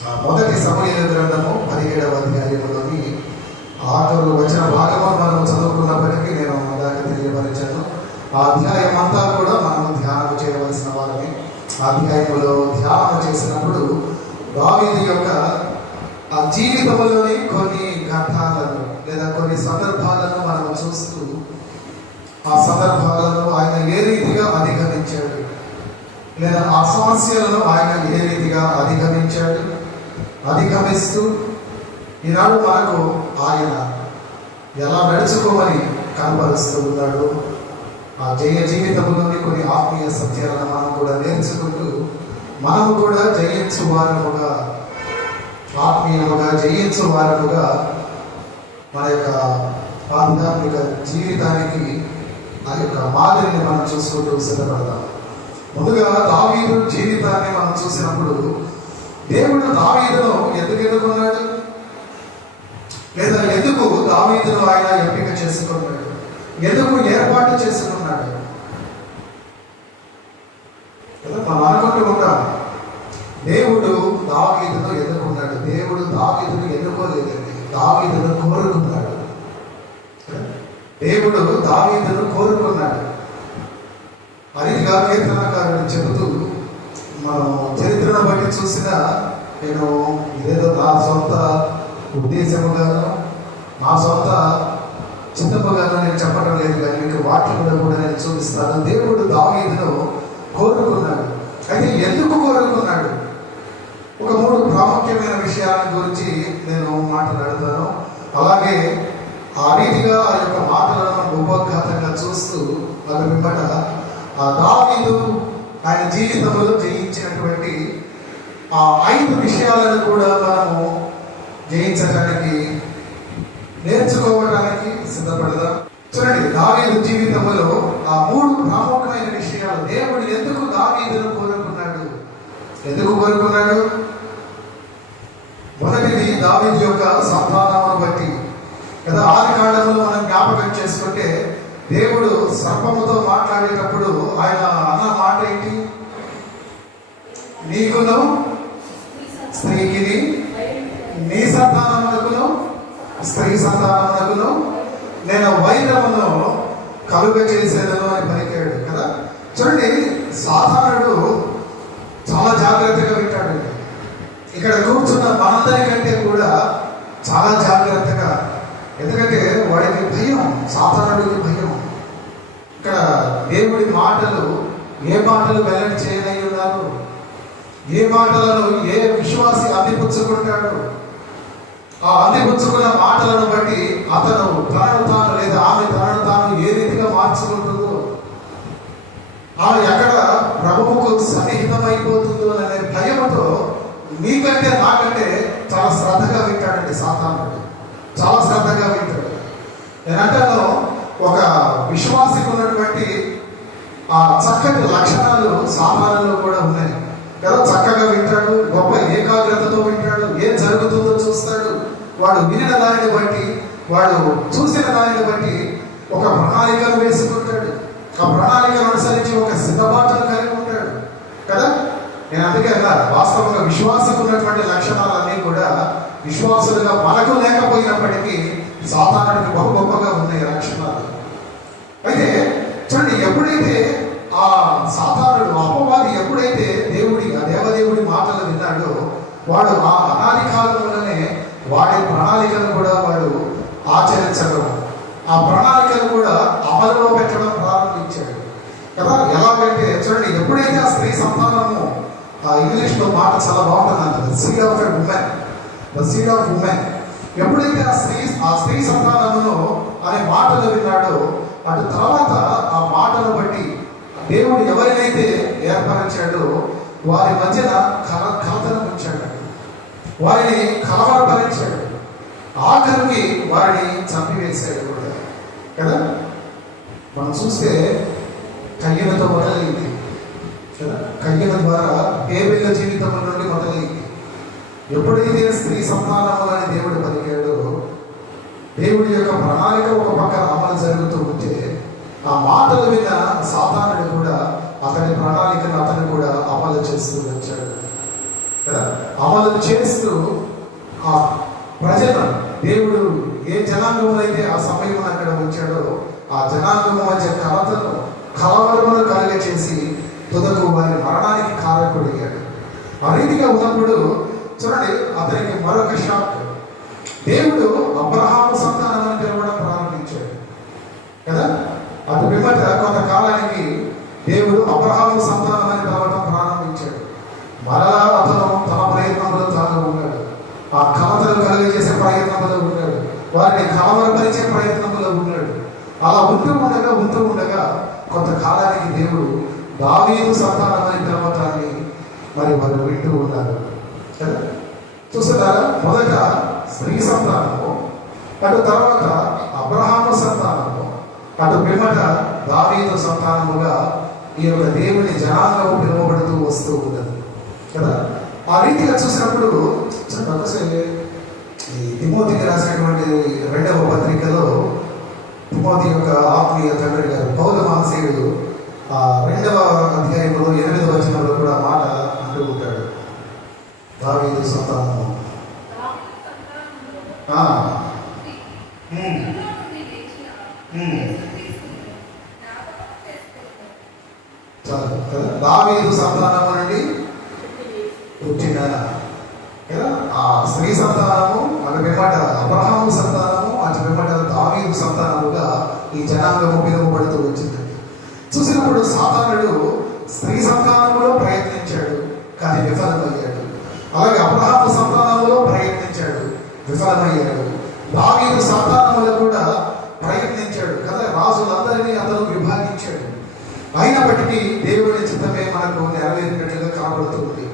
మొదటి సమూయేలు గ్రంథము 17వ అధ్యాయంలోని 6వ వచన భాగము మనం చదువుకున్నప్పటికీ నేను దాకా తెలియపరిచాను. ఆ అధ్యాయం అంతా కూడా మనం ధ్యానం చేయవలసిన వారమే. ఆ అధ్యాయంలో ధ్యానం చేసినప్పుడు దావీదు యొక్క ఆ జీవితంలోని కొన్ని ఘట్టాలను లేదా కొన్ని సందర్భాలను మనం చూస్తూ ఆ సందర్భాలను ఆయన ఏ రీతిగా అధిగమించాడు, లేదా ఆ సమస్యలను ఆయన ఏ రీతిగా అధిగమిస్తూ ఈనాడు మనకు ఆయన ఎలా నడుచుకోమని కనపరుస్తూ ఉన్నాడు. ఆ జయ జీవితంలోని కొన్ని ఆత్మీయ సత్యాలను మనం కూడా నేర్చుకుంటూ మనము కూడా జయించు వారముగా, ఆత్మీయముగా జయించు వారముగా మన యొక్క ఆధ్యాత్మిక జీవితానికి ఆ యొక్క మాదిరిని మనం చూసుకుంటూ సిద్ధపడదాం. ముందుగా దావీదు జీవితాన్ని మనం చూసినప్పుడు దేవుడు దావీదును ఎందుకు ఎన్నుకున్నాడు, లేదా ఎందుకు దావీదును ఆయన ఎంపిక చేసుకున్నాడు, ఎందుకు ఏర్పాటు చేసుకున్నాడు మనం అనుకుంటూ ఉంటాం. దేవుడు దావీదును ఎన్నుకున్నాడు. దేవుడు దావీదును ఎన్నుకోలేదండి, దావీదును కోరుకున్నాడు. దేవుడు దావీదును కోరుకున్నాడు. అదిగా కీర్తనకారుడు చెబుతూ మనం చరిత్రను బట్టి చూసినా నేను ఇదేదో నా సొంత ఉద్దేశముగాను నా సొంత చిత్తముగాను నేను చెప్పడం లేదు, కానీ మీకు వాక్యంలో కూడా నేను చూపిస్తాను. దేవుడు దావీదును కోరుకున్నాడు. అయితే ఎందుకు కోరుకున్నాడు? ఒక 3 ప్రాముఖ్యమైన విషయాల గురించి నేను మాట్లాడుతాను. అలాగే ఆ రీతిగా ఆ యొక్క మాటలను ఉపోద్ఘాతంగా చూస్తూ అది వెంబట ఆ దావీదు ఆయన జీవితంలో జయించినటువంటి ఆ 5 విషయాలను కూడా మనము జయించడానికి నేర్చుకోవడానికి సిద్ధపడదాం. చూడండి, దావీదు జీవితంలో ఆ 3 ప్రాముఖ్యమైన విషయాలు. దేవుడు ఎందుకు దావీదును కోరుకున్నాడు? మొదటిది దావీదు యొక్క సంతానమును బట్టి కదా. ఆది కాండములో మనం జ్ఞాపకం చేసుకుంటే దేవుడు సర్పముతో మాట్లాడేటప్పుడు ఆయన అన్న మాట ఏంటి? నీకును స్త్రీకి, నీ సంతానమునకును స్త్రీ సంతానమునకును నేను వైరమును కలుగ చేసేదను అని పలికాడు కదా. చూడండి, సాధారణుడు చాలా జాగ్రత్తగా వింటాడు. ఇక్కడ కూర్చున్న మనందరికంటే కూడా చాలా జాగ్రత్తగా, ఎందుకంటే వాడికి భయం, సాధారణుడికి భయం. ఇక్కడ దేవుడి మాటలు ఏ మాటలు వెల్లడి చేయనై ఉన్నారు, ఏ మాటలను ఏ విశ్వాసి అందిపుచ్చుకుంటాడు, ఆ అందిపుచ్చుకున్న మాటలను బట్టి అతను తనను తాను లేదా ఆమె తనను తాను ఏ రీతిగా మార్చుకుంటుందో, ఆమె ఎక్కడ ప్రభువుకు సన్నిహితమైపోతుందో అనే భయముతో మీకంటే నాకంటే చాలా శ్రద్ధగా వింటాడండి సాధారణుడు. చాలా శ్రద్ధగా వింటాడు. నేనంటాను, ఒక విశ్వాసికి ఉన్నటువంటి ఆ చక్కటి లక్షణాలు సాధారణలో కూడా ఉన్నాయి కదా. చక్కగా వింటాడు, గొప్ప ఏకాగ్రతతో వింటాడు, ఏం జరుగుతుందో చూస్తాడు. వాడు వినిన దానిని బట్టి, వాడు చూసిన దానిని బట్టి ఒక ప్రణాళికను వేసుకుంటాడు. ఆ ప్రణాళికను అనుసరించి ఒక సిద్ధపాటును కలిగి ఉంటాడు కదా. నేను అందుకే అన్నా, వాస్తవంగా విశ్వాసకు ఉన్నటువంటి లక్షణాలన్నీ కూడా విశ్వాసులుగా మనకు లేకపోయినప్పటికీ సాధారణకి బహు గొప్పగా ఉన్నాయి లక్షణాలు. అయితే చూడండి, ఎప్పుడైతే ఆ సాధారణుడు అపవాది ఎప్పుడైతే దేవదేవుడి మాటలు విన్నాడో, వాడు ఆ అనాది కాలంలోనే వాడి ప్రణాళికను కూడా వాడు ఆచరించడం, ఆ ప్రణాళికను కూడా అమలులో పెట్టడం ప్రారంభించాడు కదా. ఎలాగంటే చూడండి, ఎప్పుడైతే ఆ స్త్రీ సంతానము, ఇంగ్లీష్లో మాట చాలా బాగుంటుంది అంటారు, seed of a women, the seed of women. ఎప్పుడైతే ఆ స్త్రీ సంతానమును అనే మాటలు విన్నాడో, అటు తర్వాత ఆ మాటను బట్టి దేవుడు ఎవరినైతే ఏర్పరిచాడో వారి మధ్యన కలతను ఉంచాడు, వారిని కలవరపరిచాడు, ఆఖరికి వారిని చంపివేశాడు కూడా కదా. మనం చూస్తే కయ్యనతో మొదలైంది కదా. కయ్యన ద్వారా హేబెల జీవితం నుండి మొదలైంది. ఎప్పుడైతే స్త్రీ సంతానము అని దేవుడు పలికాడో, దేవుడి యొక్క ప్రణాళిక ఒక పక్కన అమలు జరుగుతూ ఉంటే, ఆ మాటలు విన్న సాతానుడు కూడా అతని ప్రణాళికను అతను కూడా అమలు చేస్తూ వచ్చాడు కదా. అమలు చేస్తూ ఆ ప్రజలను దేవుడు ఏ జనాంగం అయితే ఆ సమయం అక్కడ ఉంచాడో ఆ జనాంగం మధ్య కలవరమును కలిగ చేసి తుదకు వారి మరణానికి కారకుడయ్యాడు. ఆ రీతిగా ఉన్నప్పుడు చూడండి, అతనికి మరొక షాక్. దేవుడు అబ్రహాము సంతానం అని పిలవడం ప్రారంభించాడు కదా. అటు పిమ్మట కొంతకాలానికి దేవుడు అబ్రహాము సంతానం అని పిలవడం ప్రారంభించాడు. మరలా అతను తన ప్రయత్నంలో తాను ఉన్నాడు. ఆ కలతలు కలిగజేసే ప్రయత్నంలో ఉన్నాడు. వారిని కలవరపరిచే ప్రయత్నంలో ఉన్నాడు. అలా ఉంటూ ఉండగా కొంతకాలానికి దేవుడు దావీదు సంతానం అని పిలవటాన్ని మరి వారు వింటూ ఉన్నారు కదా. చూస్తున్నారా, మొదట స్త్రీ సంతానము, అటు తర్వాత అబ్రహాము సంతానము, అటు పిమ్మట దావీదు సంతానముగా ఈ యొక్క దేవుని జనాంగము పిలువబడుతూ వస్తూ ఉన్నది కదా. ఆ రీతిగా చూసినప్పుడు ఈ తిమోతికి రాసినటువంటి 2వ పత్రికలో తిమోతి యొక్క ఆత్మీయ తండ్రి గారు పౌలు మహాశయుడు 2వ అధ్యాయంలో 8వ వచనంలో కూడా మాట అంటూ ఉంటాడు. దావీదు సంతానము చాలు కదా. దావీదు సంతానము నుండి పుట్టిన ఆ స్త్రీ సంతానము, అటు పిమ్మట అబ్రహాము సంతానము, అటు పిమ్మట దావీదు సంతానముగా ఈ జనాంగము పిలువబడుతూ వచ్చింది. చూసినప్పుడు సాతానుడు స్త్రీ సంతానములో ప్రయత్నించాడు, కానీ విఫలమయ్యాడు. అలాగే అబ్రహాము సంతానములో ప్రయత్నించాడు, విఫలమయ్యాడు. దావీదు సంతానములో కూడా ప్రయత్నించాడు కదా. రాజులందరినీ అతను విభాగించాడు. అయినప్పటికీ దేవుని చిత్తమే మనకు నెరవేరినట్లుగా కనబడుతుంది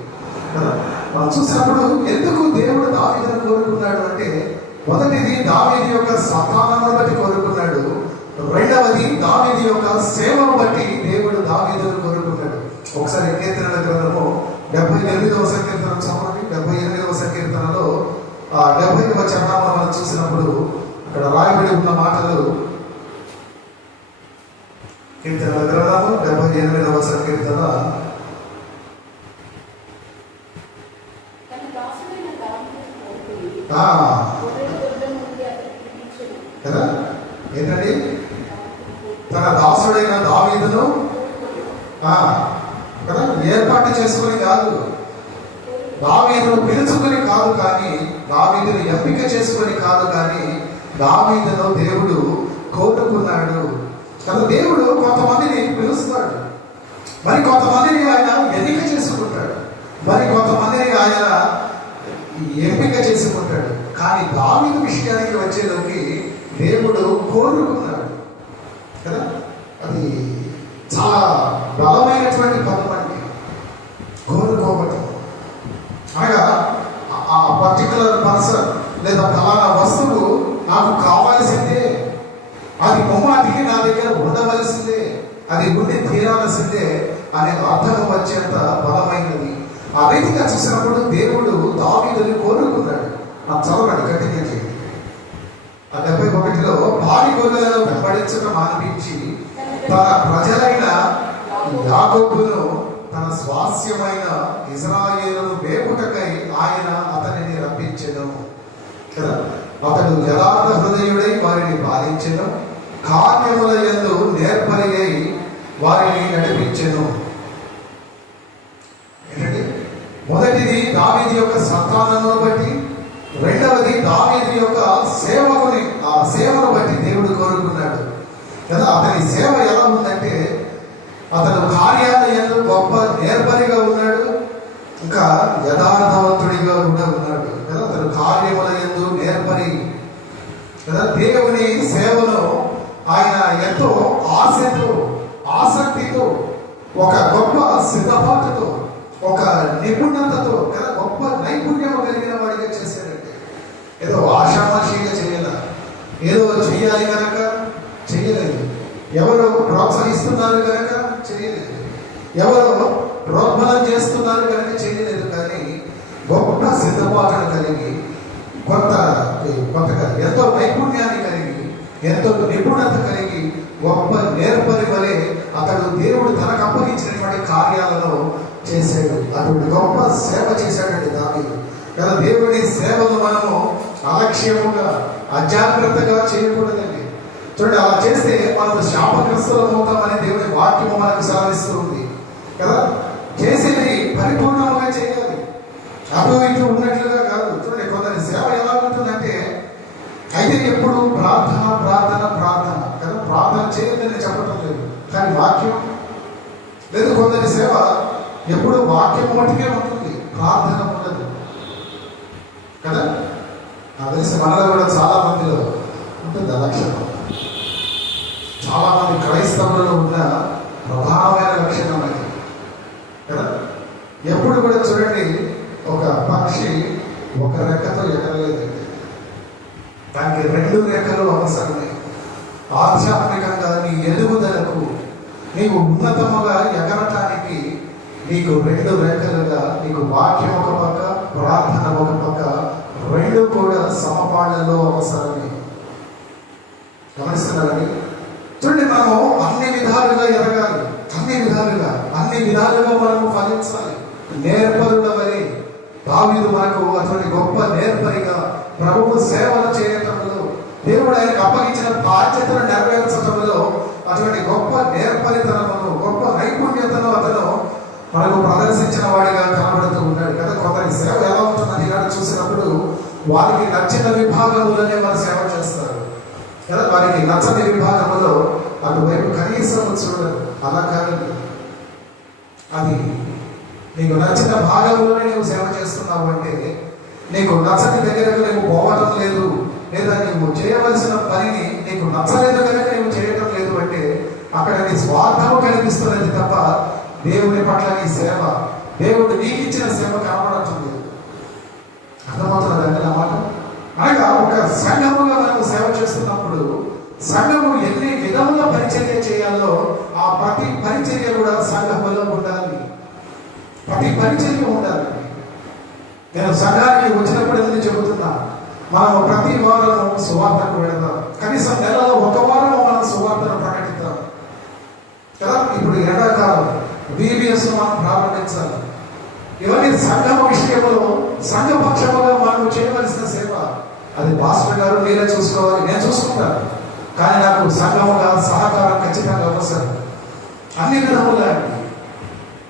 కదా. మనం చూసినప్పుడు ఎందుకు దేవుడు దావీదును కోరుకున్నాడు అంటే, మొదటిది దావీదు యొక్క సంతానమును బట్టి కోరుకున్నాడు. రెండవది దావీదు యొక్క సేవను బట్టి దేవుడు దావీదును కోరుకున్నాడు. ఒకసారి కీర్తనల గ్రంథము 78వ సంకీర్తనం చదవండి. 78వ సంకీర్తనలో 70వ చరణంలో మనం చూసినప్పుడు అక్కడ రాయబడి ఉన్న మాటలు, కీర్తనల గ్రంథము 78వ సంకీర్తన కదా. ఏంటండి, తన దాసుడైన దావీదును కదా ఏర్పాటు చేసుకుని కాదు, దావీదును పిలుచుకుని కాదు, కానీ దావీదును ఎంపిక చేసుకుని కాదు, కానీ దావీదును దేవుడు కోరుకున్నాడు కదా. దేవుడు కొంతమందిని పిలుస్తాడు, మరి కొంతమందిని ఆయన ఎన్నిక చేసుకుంటాడు, మరి కొంతమందిని ఆయన ఎంపిక చేసుకుంటాడు. కానీ దావీదు విషయానికి వచ్చేలోకి దేవుడు కోరుకున్నాడు కదా. అది చాలా బలమైనటువంటి పదం అండి, కోరుకోవటం. అనగా ఆ పర్టికులర్ పర్సన్ లేదా ఫలానా వస్తువు నాకు కావాల్సిందే, అది ముమ్మాటికి నా దగ్గర ఉండవలసిందే, అది ఉండి తీరాల్సిందే అనే అర్థం వచ్చేంత బలమైనది. ఆ రీతిగా చూసినప్పుడు దేవుడు దావీదుని కోరుకున్నాడు. నాకు చదవండి, గట్టిగా చేయండి. ఆ 71లో భారీ గొర్రెలను వెంబడించడం మానిపించి తన ప్రజలైన యాకోబును తన స్వాస్యమైన ఇజ్రాయేలును వేపుటకై ఆయన అతనిని రప్పించెను కదా. అతడు యథార్థ హృదయుడై వారిని పాలించెను, కార్యముల యందు నేర్పరి అయి వారిని నడిపించెను. ఏంటంటే, మొదటిది దావీదు యొక్క సంతానమును బట్టి, రెండవది దావీదు యొక్క సేవకుని ఆ సేవను బట్టి దేవుడు కోరుకున్నాడు కదా. అతని సేవ ఎలా ఉందంటే, అతను కార్యాలయంలో గొప్ప నేర్పరిగా ఉన్నాడు, ఇంకా యథార్థవంతుడిగా కూడా ఉన్నాడు కదా. అతను కార్యములయందు నేర్పరి కదా. దేవుని సేవను ఆయన ఎంతో ఆశతో, ఆసక్తితో, ఒక గొప్ప సిద్ధపాటుతో, ఒక నిపుణతతో కదా, గొప్ప నైపుణ్యం కలిగిన వాడిగా చేశాడంటే. ఏదో ఆషామాషిగా చేయాల, ఏదో చెయ్యాలి కనుక చెయ్యలేదు, ఎవరు ప్రోత్సహిస్తున్నారు కనుక చేయలేదు, ఎవరు ప్రోద్బలం చేస్తున్నారు కనుక చేయలేదు. కానీ గొప్ప సిద్ధపాటును కలిగి, కొంతగా ఎంతో నైపుణ్యాన్ని కలిగి, ఎంతో నిపుణత కలిగి, గొప్ప నేర్పరి వలె అతడు దేవుడు తనకు అప్పగించినటువంటి కార్యాలను చేశాడు. అతడు గొప్ప సేవ చేశాడండి దావీదు. కదా. దేవుడి సేవను మనము అలక్ష్యముగా అజాగ్రత్తగా చేయకూడదండి. చూడండి, అలా చేస్తే మనం శాపగ్రస్తులం అవుతామని దేవుని వాక్యము మనకు సాధిస్తుంది కదా. చేసేది పరిపూర్ణంగా చేయాలి, అటు ఇటు ఉన్నట్లుగా కాదు. చూడండి, కొందరి సేవ ఎలా ఉంటుందంటే అయితే ఎప్పుడు ప్రార్థన ప్రార్థన ప్రార్థన కదా. ప్రార్థన చేయొద్దని చెప్పడం లేదు, కానీ వాక్యం లేదు. కొందరి సేవ ఎప్పుడు వాక్యం మటుకే ఉంటుంది, ప్రార్థన ఉండదు కదా. నాకు తెలిసి మనలో కూడా చాలా మందిలో ఉంటుంది ఆ లక్షణం. చాలా మంది క్రైస్తవులలో ఉన్న ప్రధానమైన లక్షణం అది కదా. ఎప్పుడు కూడా చూడండి, ఒక పక్షి ఒక రెక్కతో ఎగరలేదండి, దానికి 2 రెక్కలు అవసరమే. ఆధ్యాత్మికంగా నీ ఎదుగుదలకు, నీవు ఉన్నతముగా ఎగరటానికి నీకు 2 రెక్కలుగా, నీకు వాక్యం ఒక పక్క, ప్రార్థన ఒక పక్క, 2 కూడా సమపాళ్లలో అవసరమే. గమనిస్తున్నారండి? చూడండి, మనము అన్ని విధాలుగా ఎదగాలి, అన్ని విధాలుగా మనము ఫలించాలి. నేర్పరుల వలె దావీదు మనకు అటువంటి గొప్ప నేర్పరిగా ప్రభువు సేవలు చేయటంలో, దేవుడు ఆయనకు అప్పగించిన బాధ్యతను నెరవేర్చడంలో అటువంటి గొప్ప నేర్పరితనమును, గొప్ప నైపుణ్యతను అతను మనకు ప్రదర్శించిన వాడిగా కనబడుతూ ఉన్నాడు కదా. కొందరి సేవ ఎలా ఉంటుందని ఇలా చూసినప్పుడు వారికి నచ్చిన విభాగములనే వారు సేవ చేస్తారు కదా. వారికి నచ్చని విభాగములో అటువైపు కనీసం చూడరు. అలా కాదు, అది నీకు నచ్చిన భాగంలోనే నువ్వు సేవ చేస్తున్నావు అంటే, నీకు నచ్చని దగ్గరకు నువ్వు పోవటం లేదు, లేదా నువ్వు చేయవలసిన పనిని నీకు నచ్చలేదు కనుక నువ్వు చేయటం లేదు అంటే అక్కడ నీ స్వార్థము కనిపిస్తున్నది తప్ప దేవుని పట్ల నీ సేవ, దేవుడు నీకు ఇచ్చిన సేవ కనబడటం లేదు. అర్థమవుతున్నదండి నా మాట? అనగా ఒక సంఘముగా మనం సేవ చేస్తున్నప్పుడు సంఘము ఎన్ని విధముల పరిచర్య చేయాలో ఆ ప్రతి పరిచర్య కూడా సంఘములో ఉండాలి, ప్రతి పరిచర్య ఉండాలి. నేను సంఘానికి వచ్చినప్పుడు ఎందుకు చెబుతున్నా, మనం ప్రతి వారము సువార్తకు వెళదాం, కనీసం నెలలో 1 వారము మనం సువార్తను ప్రకటిద్దాం కదా. ఇప్పుడు ఎండాకాలం VBS మనం ప్రారంభించాలి. ఇవన్నీ సంఘం విషయంలో సంఘపక్షముగా మనం చేయవలసిన సేవ. అది పాస్టర్ గారు మీరే చూసుకోవాలి, నేను చూసుకుంటాను, కానీ నాకు సంఘముగా సహకారం ఖచ్చితంగా అవసరం. అన్ని విధముగా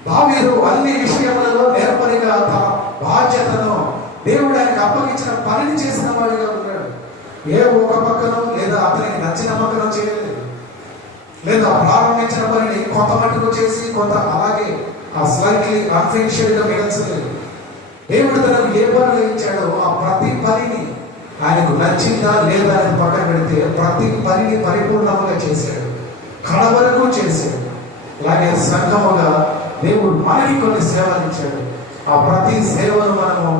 దావీదు అన్ని విషయములలో నేర్పరిగా తన బాధ్యతను దేవుడు ఆయనకు అప్పగించిన పనిని చేసిన వాడిగా ఉన్నాడు. ఏ ఒక పక్కనో లేదా అతనికి నచ్చిన పక్కనో చేయలేదు, లేదా ప్రారంభించిన పనిని కొంత మట్టుకు చేసి కొంత అలాగే ఆ స్లైట్లీ అన్ఫినిషియల్గా మిగల్చలేదు. దేవుడు తనకు ఏ పనులు ఇచ్చాడో ఆ ప్రతి పనిని ఆయనకు నచ్చిందా లేదా అని పక్కన పెడితే ప్రతి పనిని పరిపూర్ణముగా చేశాడు, కడ వరకు చేశాడు. అలాగే సంఘముగా దేవుడు మనకి కొన్ని సేవలు ఇచ్చాడు, ఆ ప్రతి సేవను మనము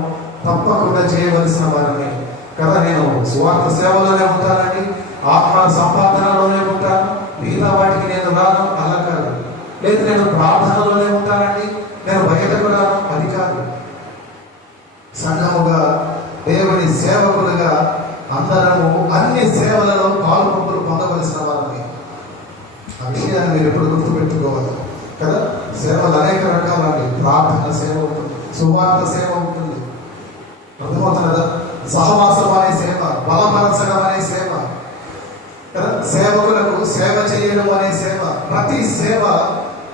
తప్పకుండా చేయవలసిన వారిని కదా. నేను సువార్త సేవలోనే ఉంటానండి, ఆత్మ సంపాదనలోనే ఉంటాను, మిగతా వాటికి నేను రాను, అలా కాదు. లేదు నేను ప్రార్థనలోనే ఉంటానండి, నేను బయటకు రాను, అది కాదు. సంఘముగా దేవుని సేవకులుగా అందరము అన్ని సేవలలో పాల్పొంపులు పొందవలసిన వారిని. ఆ విషయాన్ని మీరు ఎప్పుడు గుర్తుపెట్టుకోవాలి కదా. సేవలు అనేక రకాలండి. ప్రార్థన సేవ ఉంటుంది, సువార్త సేవ ఉంటుంది, అర్థమవుతున్నదా? సహవాసం అనే సేవ, బలపరచడం అనే సేవ కదా. సేవకులకు సేవ చేయడం అనే సేవ, ప్రతి సేవ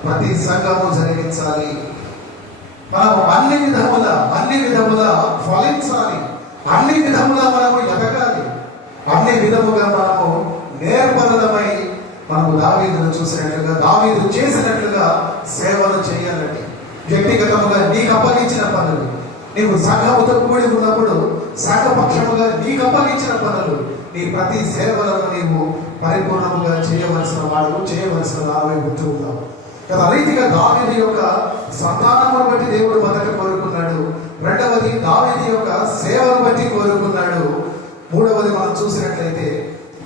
ప్రతి సంఘము జరిగించాలి. మనం అన్ని విధముల ఫలించాలి, అన్ని విధములా మనము ఎదగాలి, అన్ని విధముగా మనము నేర్పరులమై మనము దావీదును చూసినట్లుగా, దావీదు చేసినట్లుగా సేవలు చేయాలండి. వ్యక్తిగతముగా నీకు అప్పగించిన పనులు, నీవు సంఘముతో కూడి ఉన్నప్పుడు సంఘపక్షముగా నీకు అప్పగించిన పనులు, నీ ప్రతి సేవలను నీవు పరిపూర్ణముగా చేయవలసిన వాడు, చేయవలసిన వాడై ఉంటూ ఉన్నావు కదా. రీతిగా దావీదు యొక్క సంతానమును బట్టి దేవుడు మొదట కోరుకున్నాడు, రెండవది దావీదు యొక్క సేవను బట్టి కోరుకున్నాడు, మూడవది మనం చూసినట్లయితే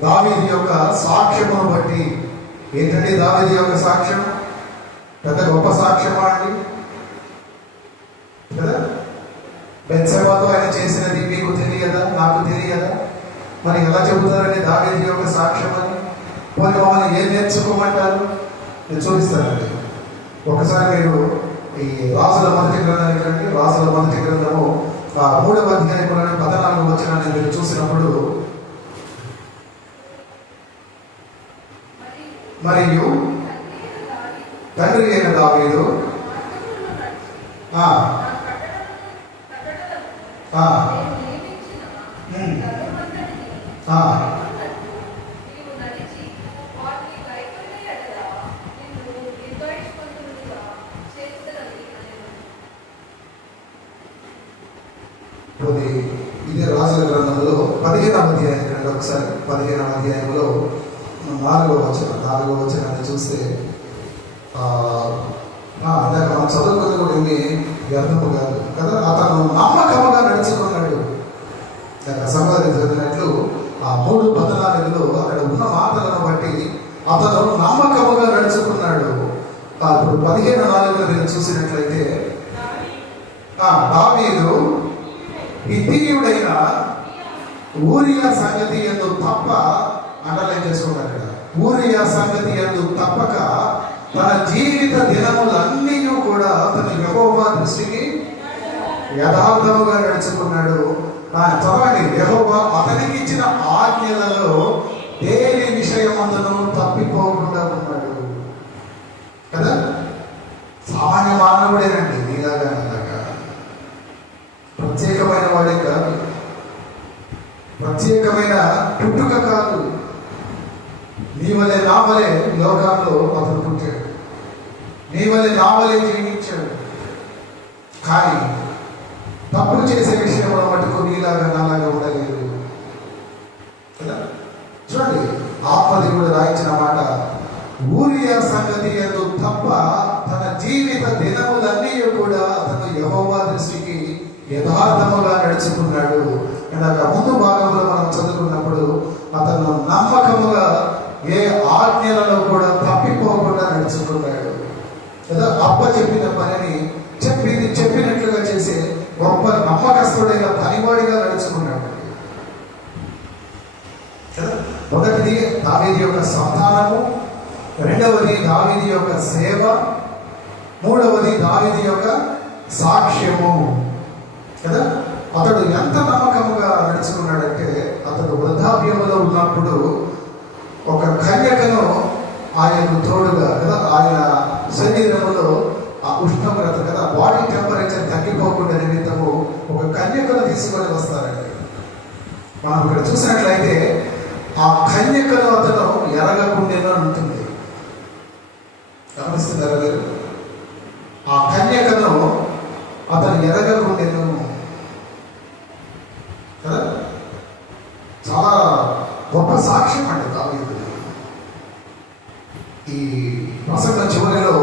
దావీదు యొక్క సాక్ష్యమును బట్టి. ఏంటంటే దావీదు యొక్క సాక్ష్యం పెద్ద గొప్ప సాక్ష్యమా అండి కదా. బెత్షెబాతో ఆయన చేసినది మీకు తెలియదా, నాకు తెలియదా? మరి ఎలా చెబుతారండి దావీదు యొక్క సాక్ష్యం అని? పోనీ మమ్మల్ని ఏం నేర్చుకోమంటారు? నేను చూపిస్తానండి. ఒకసారి మీరు ఈ రాజుల మొదటి గ్రంథానికి రండి. రాజుల మొదటి గ్రంథము 3వ అధ్యాయంలోని 14వ వచనాన్ని మీరు చూసినప్పుడు, మరియు తండ్రి అయిన దావీదు ఇదే రాజుల గ్రంథంలో 15వ అధ్యాయం, ఒకసారి 15వ అధ్యాయంలో 4వ వచనాన్ని చూస్తే, ఇందాక మనం చదువుకుని కూడా ఏమి వ్యర్థము కాదు కదా. అతను నమ్మకముగా నడుచుకున్నాడు. సమాధి చదివినట్లు ఆ 3:14లో అక్కడ ఉన్న మాటలను బట్టి అతను నమ్మకముగా నడుచుకున్నాడు. ఇప్పుడు 15:4 మీరు చూసినట్లయితే, దావీదు హిత్తీయుడైన ఊరియా సంగతి యందు తప్ప, అండర్లైన్ చేసుకున్నాడు కదా, ఊరియా సంగతి యందు తప్పక తన జీవిత దినములన్నీ కూడా తన యెహోవా దృష్టికి యథార్థముగా నడుచుకున్నాడు. చదవండి, యెహోవా అతనికి ఇచ్చిన ఆజ్ఞలలో దేని విషయమందును తప్పిపోకుండా ఉన్నాడు కదా. సామాన్య మానవుడేనండి, నీలాగా అలాగా ప్రత్యేకమైన వాడే కాదు, ప్రత్యేకమైన పుట్టుక కాదు. నీ వలె నా వలె లోకంలో అతను పుట్టాడు, నీ వలె నా వలె జీవించాడు. కానీ తప్పులు చేసే విషయంలో మటుకు నీలాగా నాలాగా ఉండలేదు కదా. చూడండి, ఆత్మదేవుడు రాయించిన మాట, ఊరియా సంగతి యందు తప్ప తన జీవిత దినములన్నీ కూడా అతను యెహోవా దృష్టికి యథార్థముగా నడుచుకున్నాడు. ముందు భాగంలో మనం చదువుకున్నప్పుడు అతను నమ్మకముగా ఏ ఆజ్ఞలలో కూడా తప్పిపోకుండా నడుచుకున్నాడు కదా. అప్ప చెప్పిన పనిని చెప్పినట్లుగా చేసే గొప్ప నమ్మకస్తుడైన పనివాడిగా నడుచుకున్నాడు కదా. మొదటిది దావీదు యొక్క సంతానము, రెండవది దావీదు యొక్క సేవ, మూడవది దావీదు యొక్క సాక్ష్యము కదా. అతడు ఎంత నమ్మకముగా నడుచుకున్నాడంటే, అతడు వృద్ధాప్యంలో ఉన్నప్పుడు ఒక కన్యకను ఆయనకు తోడుగా కదా, ఆయన శరీరంలో ఆ ఉష్ణోగ్రత కదా, బాడీ టెంపరేచర్ తగ్గిపోకుండా నిమిత్తము ఒక కన్యకను తీసుకొని వస్తారండి. మనం ఇక్కడ చూసినట్లయితే ఆ కన్యకను అతను ఎరగకుండేనో ఉంటుంది. గమనిస్తున్నారా మీరు? ఆ కన్యకను అతను ఎరగకుండేను కదా. చాలా గొప్ప సాక్ష్యం అండి దావీదు. ఈ ప్రసంగం చివరిలో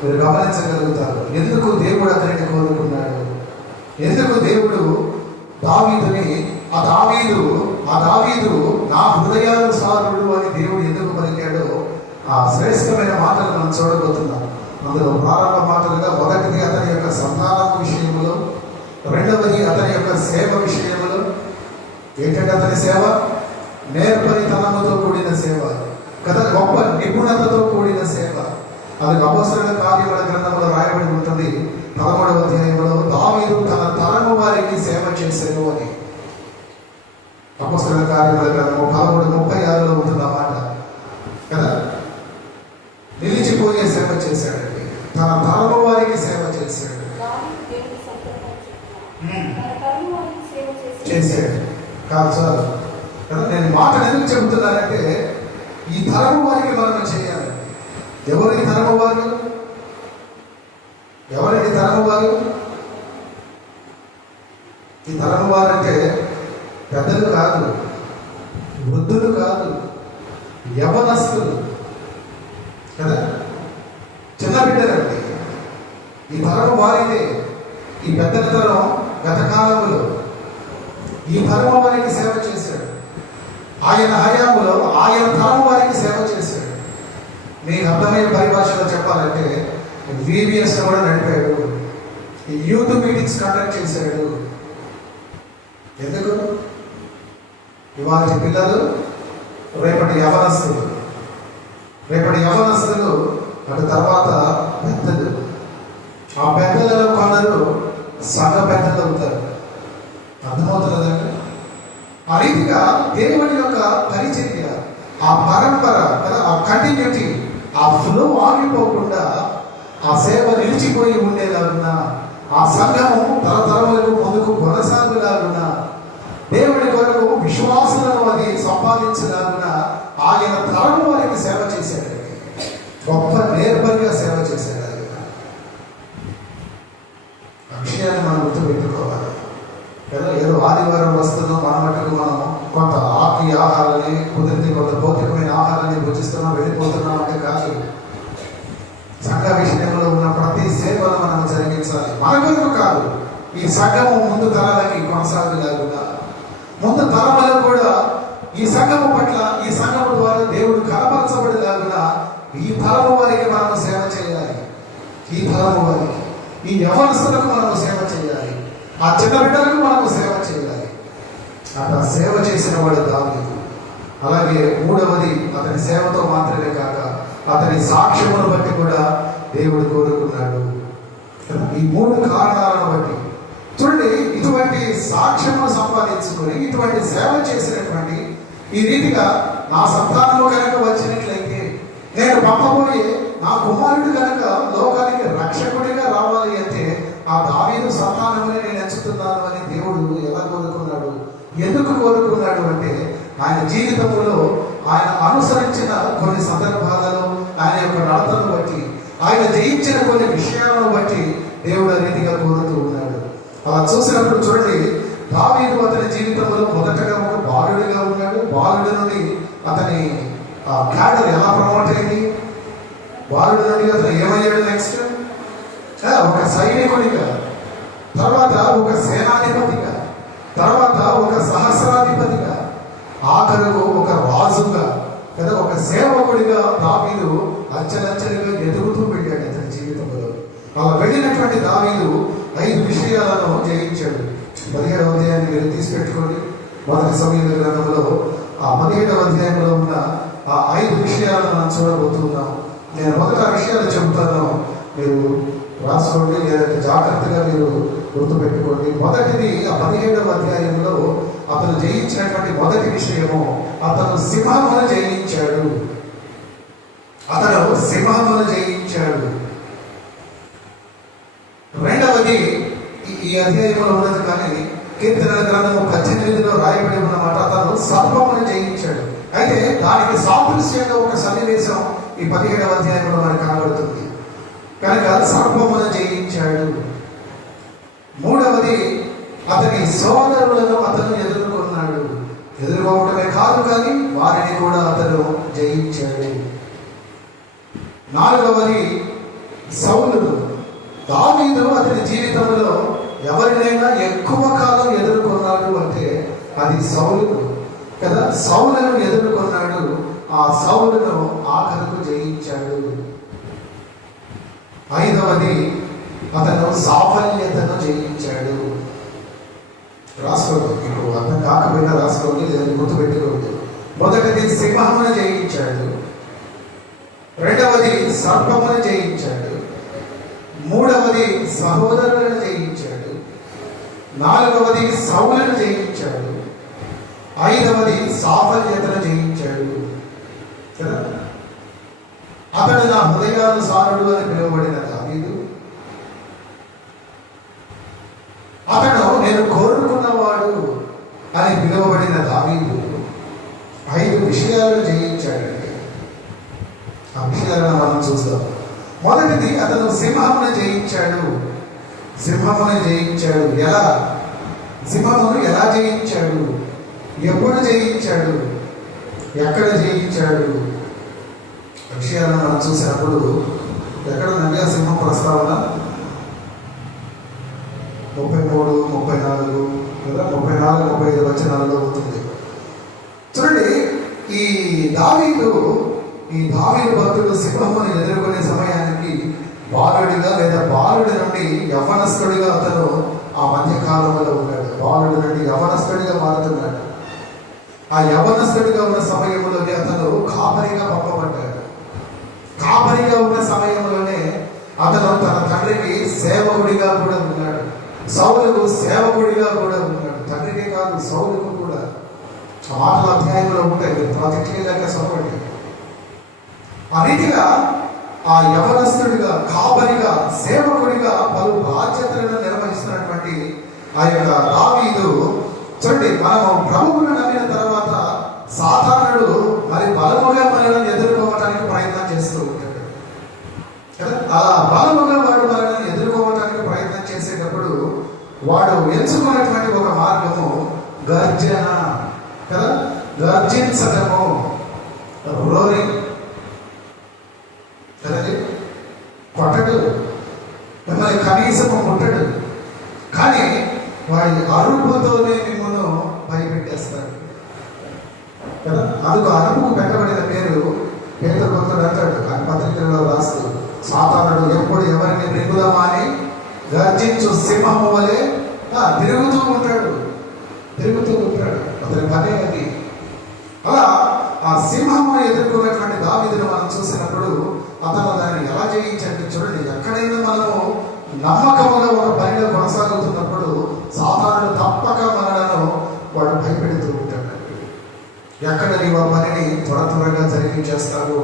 మీరు గమనించగలుగుతారు, ఎందుకు దేవుడు అతనిని కోరుకున్నాడు, ఎందుకు దేవుడు దావీదుని ఆ దావీదు నా హృదయానుసారుడు అని దేవుడు ఎందుకు పలికాడో ఆ శ్రేష్టమైన మాటలు మనం చూడబోతున్నాం. అందులో ప్రారంభ మాటలుగా మొదటిది అతని యొక్క సంతానం విషయంలో, రెండవది అతని యొక్క సేవ విషయంలో. ఏంటంటే అతని సేవ నేర్పరితనముతో కూడిన సేవ కదా, గొప్ప నిపుణతతో కూడిన సేవ. అది అపోస్తలుల కార్యముల గ్రంథంలో రాయబడి ఉంటుంది 13వ అధ్యాయంలో, దావీదు తన తరము వారికి సేవ చేశాను అని. అపోస్తలుల కార్యముల గ్రంథము 13:36లో ఉంటుంది ఆ మాట కదా. నిలిచిపోయే సేవ చేశాడండి, తన తరము వారికి సేవ చేశాడు కాదు సార్ కదా. నేను మాటలు ఎందుకు చెబుతున్నానంటే, ఈ తరము వారికి మనం చేయాలి. ఎవరి తరము వారు? ఎవరండి తరము వారు? ఈ తరము వారు అంటే పెద్దలు కాదు, వృద్ధులు కాదు, యవనస్తులు కదా, చిన్న బిడ్డలండి. ఈ తరము వారిదే. ఈ పెద్దల తరం గత కాలంలో ఈ తరము వారికి సేవ చేశాడు. ఆయన హయాంలో ఆయన తరం వారికి సేవ చేశాడు. మీకు అర్థమయ్యే పరిభాషలో చెప్పాలంటే VBS కూడా నడిపాడు, యూత్ మీటింగ్స్ కండక్ట్ చేశాడు. ఎందుకు? ఇవాళ పిల్లలు రేపటి యవనస్తులు అటు తర్వాత పెద్దలు. ఆ పెద్దలలో కొందరు సంఘ పెద్దలు అవుతారు, రీతిగా దేవుని యొక్క పరిచర్య, ఆ పరంపర కదా, ఆ కంటిన్యూటీ, ఆ ఫ్లో ఆగిపోకుండా ఆ సేవ నిలిచిపోయి ఉండేలాగున, ఆ సంఘము తరతరములకు ముందుకు కొనసాగులాగున, దేవుడి కొరకు విశ్వాసులను అది సంపాదించలాగున ఆయన తరము వారికి సేవ చేశాడు. గొప్ప నేర్పరిగా సేవ చేశాడు. ఆ విషయాన్ని మనం గుర్తుపెట్టుకోవాలి కదా. ఏదో ఆదివారం వస్తున్నాం, మన మటుకు మనం కొంత ఆత్మీయ ఆహారాన్ని కుదిరితే కొంత భౌతికమైన ఆహారాన్ని భుజిస్తున్నాం, వెళ్ళిపోతున్నాం అంటే కాదు. సంఘ విషయంలో ఉన్న ప్రతి సేవను మనం జరిగించాలి. మన కొరకు కాదు, ఈ సంఘము ముందు తరాలకి కొనసాగలాగునా, ముందు తరములు కూడా ఈ సంఘము పట్ల, ఈ సంఘము ద్వారా దేవుడు కనపరచబడేలాగునా ఈ తరము వారికి మనం సేవ చేయాలి. ఈ తరము వారికి, ఈ యవనస్తులకు మనం సేవ చేయాలి. ఆ చిన్న బిడ్డలకు మనం సేవ చేయాలి. అట్లా సేవ చేసిన వాడు దావీదు. అలాగే మూడవది, అతని సేవతో మాత్రమే కాక అతని సాక్ష్యమును బట్టి కూడా దేవుడు కోరుకున్నాడు. ఈ మూడు కారణాలను బట్టి చూడండి, ఇటువంటి సాక్ష్యమును సంపాదించుకొని ఇటువంటి సేవ చేసినటువంటి ఈ రీతిగా నా సంతానము కనుక వచ్చినట్లయితే, నేను పంపబోయే నా కుమారుడు కనుక లోకానికి రక్షకుడిగా రావాలి అంటే ఆ దావీదు సంతానమునే నేను ఎంచుతున్నాను అని దేవుడు ఎలా కోరుకున్నాడు? ఎందుకు కోరుకున్నాడు అంటే, ఆయన జీవితంలో ఆయన అనుసరించిన కొన్ని సందర్భాలలో, ఆయన యొక్క నడతను బట్టి, ఆయన జయించిన కొన్ని విషయాలను బట్టి దేవుడు ఆ రీతిగా కోరుతూ ఉన్నాడు. అలా చూసినప్పుడు చూడండి, దావీదు అతని జీవితంలో మొదటగా ఒక బాలుడిగా ఉన్నాడు. బాలుడి నుండి అతని క్యాడర్ ఎలా ప్రమోట్ అయింది? బాలుడి నుండి అతను ఏమయ్యాడు? నెక్స్ట్ ఒక సైనికుడిగా, తర్వాత ఒక సేనాధిపతిగా, తర్వాత ఒక సహస్రాధిపతిగా, ఆఖరుకు ఒక రాజుగా కదా, ఒక సేవకుడిగా దావీదు అంచెలంచెలుగా ఎదుగుతూ వెళ్ళాడు అతని జీవితంలో. అలా వెళ్ళినటువంటి దావీదు 5 విషయాలను జయించాడు. 17వ అధ్యాయాన్ని మీరు తీసిపెట్టుకోండి. మొదటి సమూయేలు గ్రంథంలో ఆ 17వ అధ్యాయంలో ఉన్న ఆ 5 విషయాలను మనం చూడబోతున్నాం. నేను మొదట ఆ విషయాలు చెబుతాను, మీరు రాసుకోండి, లేదంటే జాగ్రత్తగా మీరు గుర్తుపెట్టుకోండి. మొదటిది, ఆ 17వ అధ్యాయంలో అతను జయించినటువంటి మొదటి విషయము, అతను సింహమును జయించాడు. అతను సింహమును జయించాడు. రెండవది, ఈ అధ్యాయంలో ఉన్నది కానీ కీర్తనల గ్రంథము 18లో రాయబడి ఉన్నమాట, అతను సర్పమును జయించాడు. అయితే దానికి సాదృశ్యంగా ఒక సన్నివేశం ఈ 17వ అధ్యాయంలో మనకు కనబడుతుంది కనుక సర్పమును జయించాడు. మూడవది, అతని సోదరులను అతను ఎదుర్కొన్నాడు. ఎదుర్కోవటమే కాదు కానీ వారిని కూడా అతను జయించాడు. నాలుగవది, సౌలును. దావీదు అతని జీవితంలో ఎవరినైనా ఎక్కువ కాలం ఎదుర్కొన్నాడు అంటే అది సౌలును కదా. సౌలును ఎదుర్కొన్నాడు, ఆ సౌలును ఆఖరుకు జయించాడు. ఐదవది, అతను సాఫల్యతను జయించాడు. రాసుకోండి, మీకు అర్థం కాకపోయినా రాసుకోండి, లేదని గుర్తుపెట్టుకోండి. మొదటిది సింహమును జయించాడు, రెండవది సర్పమును జయించాడు, మూడవది సహోదరులను జయించాడు, నాలుగవది సౌలును జయించాడు, ఐదవది సాఫల్యతను జయించాడు కదా. అతడు నా హృదయానుసారుడు అని పిలువబడిన దావీదు, అతడు నేను కోరుకున్నవాడు అని పిలువబడిన దావీదు 5 విషయాలను జయించాడండి. ఆ విషయాలను మనం చూస్తాం. మొదటిది, అతను సింహమును జయించాడు. సింహమును జయించాడు. ఎలా? సింహమును ఎలా జయించాడు? ఎప్పుడు జయించాడు? ఎక్కడ జయించాడు? విషయాలను మనం చూసినప్పుడు ఎక్కడ నవ్య సింహం ప్రస్తావన 33, 34 లేదా 34, 35 వచనాలలో అవుతుంది. చూడండి, ఈ దావీదు భక్తుడు సింహమును ఎదుర్కొనే సమయానికి బాలుడిగా లేదా బాలుడి నుండి యవ్వనస్తుడిగా అతను ఆ మధ్య కాలంలో ఉన్నాడు. బాలుడి నుండి యవ్వనస్తుడిగా మారుతున్నాడు. ఆ యవ్వనస్తుడిగా ఉన్న సమయంలోనే అతను కాపరిగా పంపబడ్డాడు. కాపరిగా ఉన్న సమయంలోనే అతను తన తండ్రికి సేవకుడిగా కూడా ఉన్నాడు. సౌలుకు సేవకుడిగా కూడా ఉన్నాడు. తండ్రికే కాదు, సౌలుకు కూడా ఆ మాటల అధ్యాయంలో ఉంటాయి, మీరు ప్రాజెక్టులు లేక చదవండి. ఆ రీతిగా ఆ యవనస్తుడిగా, కాపరిగా, సేవకుడిగా పలు బాధ్యతలను నిర్వహిస్తున్నటువంటి ఆ యొక్క దావీదు చూడండి, మనము ప్రభువును నమ్మిన తర్వాత సాతానుడు మరి బలముగా మనల్ని ఎదుర్కోవటానికి ప్రయత్నం చేస్తూ ఉంటాడు కదా. అలా బలముగా వాడు మనల్ని ఎదుర్కోవటానికి ప్రయత్నం చేసేటప్పుడు వాడు ఎంచుకున్నటువంటి ఒక మార్గము గర్జన కదా, గర్జించటము, రోరింగ్ కదండి. కొట్టడు, మిమ్మల్ని కనీసము ముట్టడు, కానీ వాడి అరుపుతోనే మిమ్మల్ని భయపెట్టేస్తాడు కదా. అందుకు అరుపుకు పెట్టబడిన పేరు పేదరు భక్తుడు అంటాడు ఆ పత్రికల్లో రాస్తూ, సాతానుడు ఎప్పుడు ఎవరిని మృంగుదామని గర్జించు సింహము వలె తిరుగుతూ ఉంటాడు. అతని పనే అది. అలా ఆ సింహమును ఎదుర్కొన్నటువంటి దావీదును మనం చూసినప్పుడు అతను దాన్ని ఎలా జయించండి చూడండి. ఎక్కడైనా మనము నమ్మకముగా ఒక పనిలో కొనసాగుతున్నప్పుడు సాతానుడు తప్పక మనలను వాడు భయపెడుతూ ఉంటాడు. ఎక్కడ నీవు ఆ పనిని త్వరగా జరిగించేస్తావు,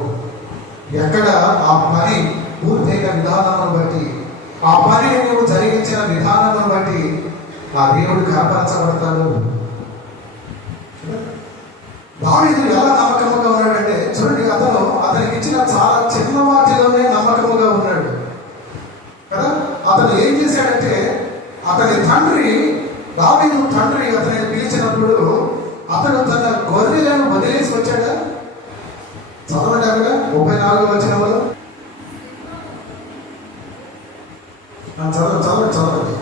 ఎక్కడ ఆ పని పూర్తయిన విధానమును బట్టి, ఆ పనిని నువ్వు జరిగించిన విధానమును బట్టి ఆ దేవుడు కనపరచబడతాడు. దావీదు ఎలా నమ్మకముగా ఉన్నాడంటే చూడండి, అతనికి ఇచ్చిన చాలా చిన్న వాటిలోనే నమ్మకముగా ఉన్నాడు కదా. అతను ఏం చేశాడంటే, అతని తండ్రి దావీదు తండ్రి అతనిని పిలిచినప్పుడు అతడు తన గొర్రెలను వదిలేసి వచ్చాడా? చదవండి అక్కడ 34 వచనంలో చదవండి.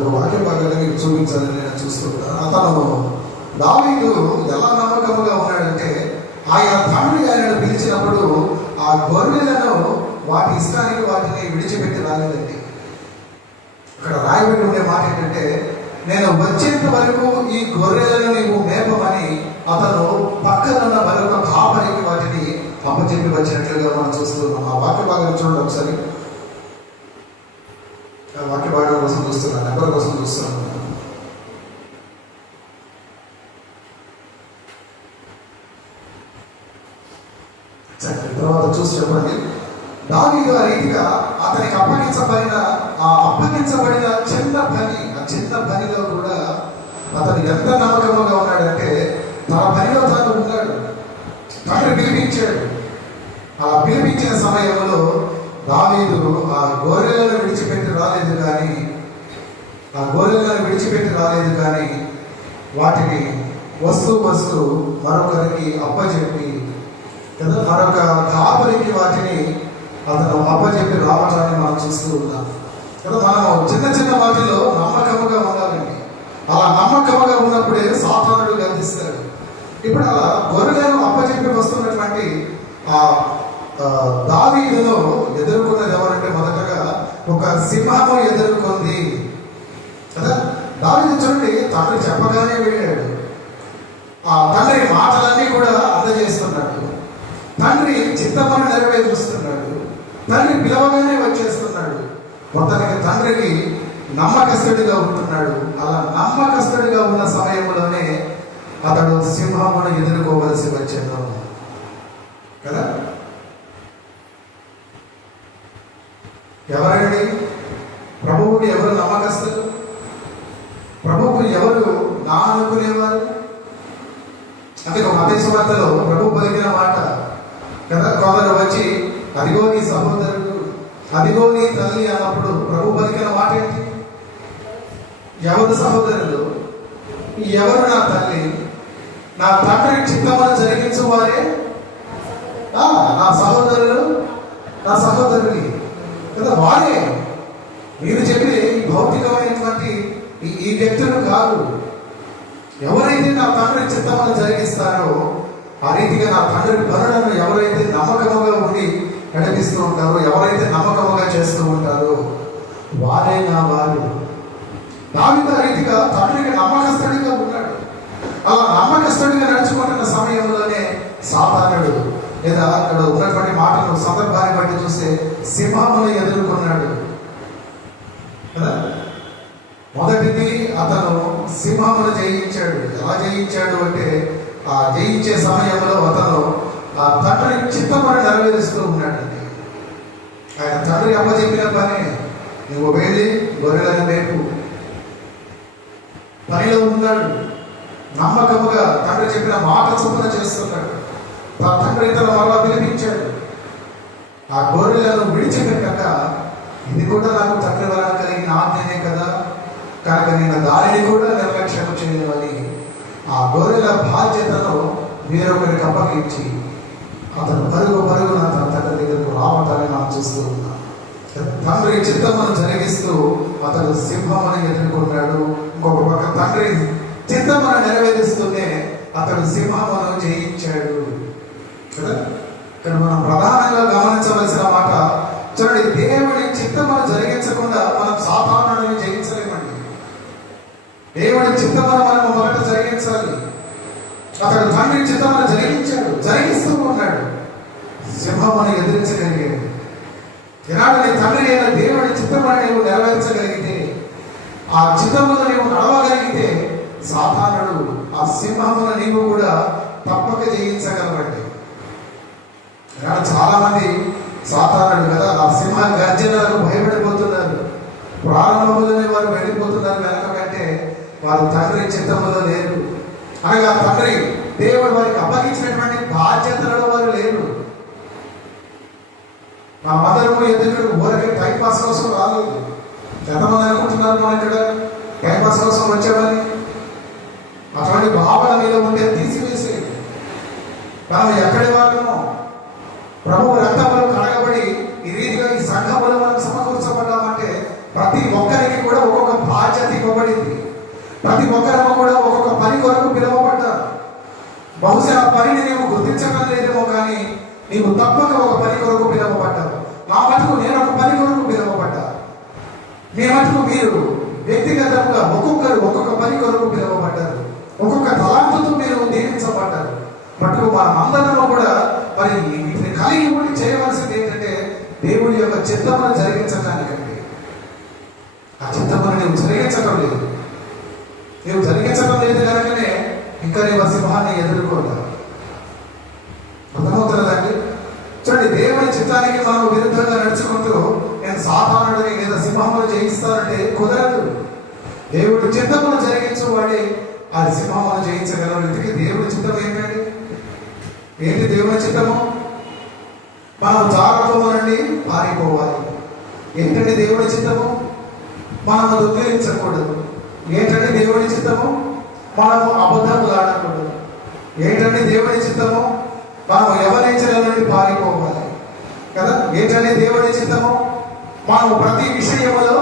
ఒక వాక్యం బాగా మీకు చూపించాలని నేను చూస్తున్నాను. అతను దావీదు ఎలా నమ్మకముగా ఉన్నాడంటే, ఆయన తండ్రి ఆయనను పిలిచినప్పుడు ఆ గొర్రెలను వాటి ఇష్టానికి వాటిని విడిచిపెట్టి రాలేదండి. అక్కడ రాయబడి ఉండే మాట ఏంటంటే, నేను వచ్చేంత వరకు ఈ గొర్రెలను నీవు మేపమని అతను పక్కనున్న మరొక కాపరికి వాటిని అప్పచెప్పి వచ్చినట్లుగా మనం చూస్తున్నాం. ఆ వాక్య భాగం చూడండి ఒకసారి. వాక్య భాగం కోసం చూస్తున్నాను, నెంబర్ కోసం చూస్తున్నాను. తర్వాత చూసి చెప్పండి. దావీదు ఆ రీతిగా అతనికి అప్పగించబడిన చిన్న పని, ఆ చిన్న పనిలో కూడా అతను ఎంత నమ్మకముగా ఉన్నాడంటే, తన పనిలో తాను ఉన్నాడు. తండ్రి పిలిపించాడు. అలా పిలిపించిన సమయంలో దావీదు ఆ గొర్రెలను విడిచిపెట్టి రాలేదు కానీ వాటిని వస్తూ మరొకరికి అప్పచెప్పి కదా, మరొక కాపరికి వాటిని అతను అప్పచెప్పి రావటాన్ని మనం చూస్తూ ఉన్నాం కదా. మనం చిన్న వాటిలో నమ్మకముగా ఉండాలండి. అలా నమ్మకముగా ఉన్నప్పుడే సాతానుడు గర్జిస్తాడు. ఇప్పుడు అలా గొర్రెలను అప్పచెప్పి వస్తున్నటువంటి ఆ దావీదును ఎదుర్కొన్నది ఎవరంటే, మొదటగా ఒక సింహము ఎదుర్కొంది కదా. దావీదు చూడండి, తండ్రి చెప్పగానే వెళ్ళాడు. ఆ తండ్రి మాటలన్నీ కూడా అందజేస్తున్నాడు. తండ్రి చిత్తమును నెరవేరుస్తున్నాడు. తండ్రి పిలవగానే వచ్చేస్తున్నాడు. మొత్తానికి తండ్రికి నమ్మకస్తుడిగా ఉంటున్నాడు. అలా నమ్మకస్తుడిగా ఉన్న సమయంలోనే అతడు సింహమును ఎదుర్కోవలసి వచ్చాడు కదా. ఎవరండి ప్రభువుకి ఎవరు నమ్మకస్తులు? ప్రభువుకు ఎవరు ఎవరు నా అనుకునేవారు? అంటే ఒక మత్తయి సువార్తలో ప్రభు పలికిన మాట కదా, కొందరు వచ్చి అదిగో నీ సహోదరుడు, అదిగో నీ తల్లి అన్నప్పుడు ప్రభు పలికిన మాట ఏంటి? ఎవరు సహోదరులు, ఎవరు నా తల్లి? నా తండ్రి చిత్తమని జరిగించు వారే నా సహోదరులు, నా సహోదరుని కదా, వారే. మీరు చెప్పే భౌతికమైనటువంటి ఈ వ్యక్తులు కాదు. ఎవరైతే నా తండ్రి చిత్తమని జరిగిస్తారో ఆ రీతిగా నా తండ్రి పనులను ఎవరైతే నమ్మకముగా ఉండి నడిపిస్తూ ఉంటారో, ఎవరైతే నమ్మకముగా చేస్తూ ఉంటారో వారే నా వారు. దావీదు ఆ రీతిగా తండ్రికి నమ్మకస్తుడిగా ఉన్నాడు. అలా నమ్మకస్తుడిగా నడుచుకుంటున్న సమయంలోనే సాతానుడు లేదా అక్కడ ఉన్నటువంటి మాటలు సందర్భాన్ని బట్టి చూస్తే సింహమును ఎదుర్కొన్నాడు కదా. మొదటిది అతను సింహమును జయించాడు. ఎలా జయించాడు అంటే ఆ జయించే సమయంలో అతను ఆ తండ్రి చిత్తమని నెరవేరుస్తూ ఉన్నాడండి. ఆయన తండ్రి అప్పచెప్పిన పని, నువ్వు వెళ్ళి గొర్రెలను మేపు పనిలో ఉన్నాడు. నమ్మకముగా తండ్రి చెప్పిన మాట చొప్పున చేస్తున్నాడు. తన తండ్రి ఇతను మరలా పిలిపించాడు. ఆ గొర్రెలను విడిచిపెట్టాక ఇది కూడా నాకు తండ్రి వలన కలిగిన ఆజ్ఞనే కదా, కనుక నేను దానిని కూడా నిర్లక్ష్యం చేయని ఆ గొర్రెల బాధ్యతను వేరొకరికి అప్పగించి అతను పరుగున తన తండ్రి దగ్గరకు రావటాన్ని మనం చూస్తూ ఉన్నాం. తండ్రి చిత్తమును జరిగిస్తూ అతడు సింహమును ఎదుర్కొన్నాడు. ఇంకొక పక్క తండ్రి చిత్తమును నెరవేరుస్తూనే అతడు సింహమును జయించాడు కదా. ఇక్కడ మనం ప్రధానంగా గమనించవలసిన మాట చూడండి, దేవుడి చిత్తమును జరిగించకుండా మనం సాధారణని జయించలేమండి. దేవుడి చిత్తమును మనం మొదట జరిగించాలి. అతడు తండ్రి చిత్తమును జరిగించాడు, జరిగిస్తూ ఉన్నాడు, సింహమును ఎదిరించగలిగాడు. ఈనాడు నీ తండ్రి అయిన దేవుడి చిత్తమును నీవు నెరవేర్చగలిగితే, ఆ చిత్తమును నీవు నడవగలిగితే సాతానుడు ఆ సింహమును నీవు కూడా తప్పక జయించగలవండి. ఈనాడు చాలా మంది సాతానుడు కదా ఆ సింహ గర్జనలకు భయపడిపోతున్నారు. ప్రారంభంలోనే వారు వెళ్ళిపోతున్నారు వెనక కంటే వారు తండ్రి చిత్తములో లేరు. అనగా తండ్రి దేవుడు వారికి అప్పగించినటువంటి బాధ్యతలలో వారు లేరు. మా మదరము ఎందుకు ఊరకే టైం పాస్ కోసం రాలేదు. ఎంతమంది అనుకుంటున్నారు మనం ఇక్కడ టైం పాస్ కోసం వచ్చామని? అటువంటి భావన మీద ఉంటే తీసివేసి మనం ఎక్కడి వాళ్ళమో ప్రభువు రక్తములు కడగబడి ఈ రీతిగా ఈ సంఘములో మనం సమకూర్చబడ్డామంటే ప్రతి ఒక్కరికి కూడా ఒక్కొక్క బాధ్యత ఇవ్వబడింది. ప్రతి ఒక్కరము కూడా ఒక్కొక్క పని కొరకు పిలువబడ్డారు. బహుశా ఆ పనిని నీవు గుర్తించడం లేదేమో కానీ నీవు తప్పక ఒక పని కొరకు పిలువబడ్డావు. నా మటుకు నేను ఒక పని కొరకు పిలువబడ్డా. మీ మటుకు మీరు వ్యక్తిగతంగా ఒక్కొక్కరు ఒక్కొక్క పని కొరకు పిలువబడ్డారు. ఒక్కొక్క తలాంతుతో మీరు దీవించబడ్డారు. మటుకు మన అందరము కూడా మరి వీటిని కలిగి ఉండి చేయవలసింది ఏంటంటే దేవుడి యొక్క చిత్తమును జరిగించడానికండి. ఆ చిత్తమును నీవు జరిగించడం లేదు. నీవు జరిగించడం లేదు కనుకనే ఇంకా నీవు సింహాన్ని ఎదుర్కోలేవు. అర్థమవుతున్నదండి? చూడండి, దేవుడి చిత్తానికి మనం విరుద్ధంగా నడుచుకుంటూ నేను సాధారణుడిని లేదా సింహమును జయిస్తానంటే కుదరదు. దేవుడి చిత్తమును జరిగించు వాడి ఆ సింహమును జయించగలరు. ఇందుకే దేవుడి చిత్తం ఏంటండి? ఏంటి దేవుడి చిత్తము? మనం జాగ్రత్త నుండి పారిపోవాలి. ఏంటంటే దేవుడి చిత్తము? మనము దొంగిలించకూడదు. ఏంటంటే దేవుడి చిత్తము? మనము అబద్ధములు ఆడకూడదు. ఏంటంటే దేవుడి చిత్తము? మనం ఎవరైనా నుండి పారిపోవాలి కదా. ఏంటంటే దేవుడి చిత్తము? మనం ప్రతి విషయంలో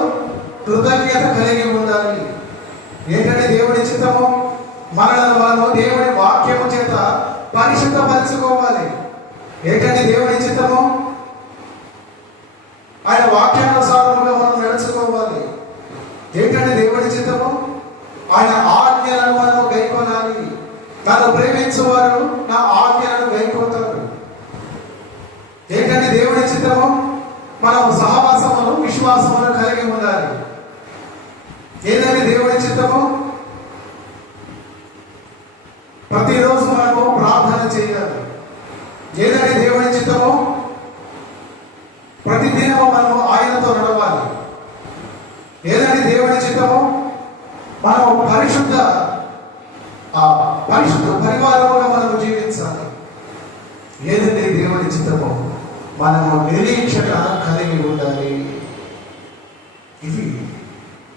కృతజ్ఞత కలిగి ఉండాలి. ఏంటంటే దేవుడి చిత్తము? మనము దేవుడి వాక్యము చేత పరిశుద్ధపరచుకోవాలి. ఏంటంటే దేవుడి చిత్తము? ఆయన వాక్యానుసారముగా మనం నడుచుకోవాలి. ఏంటంటే దేవుడి చిత్తము? ఆయన ఆజ్ఞలను మనము గైకొనాలి. నన్ను ప్రేమించేవారు నా ఆజ్ఞలను గైకొంటారు. ఏంటంటే దేవుడి చిత్తము? మనం సహవాసమును విశ్వాసమును కలిగి ఉండాలి. ఏదంటే దేవుడి చిత్తము? ప్రతిరోజు మనము ప్రార్థన చేయాలి. ఏదంటే దేవుడి చిత్తము? ప్రతిదినము మనము ఆయనతో నడవాలి. ఏదంటే దేవుడి చిత్తము? మనం పరిశుద్ధ పరివారముగా మనము జీవించాలి. ఏదంటే దేవుని చిత్తము, మనము నిరీక్షణ కలిగి ఉండాలి.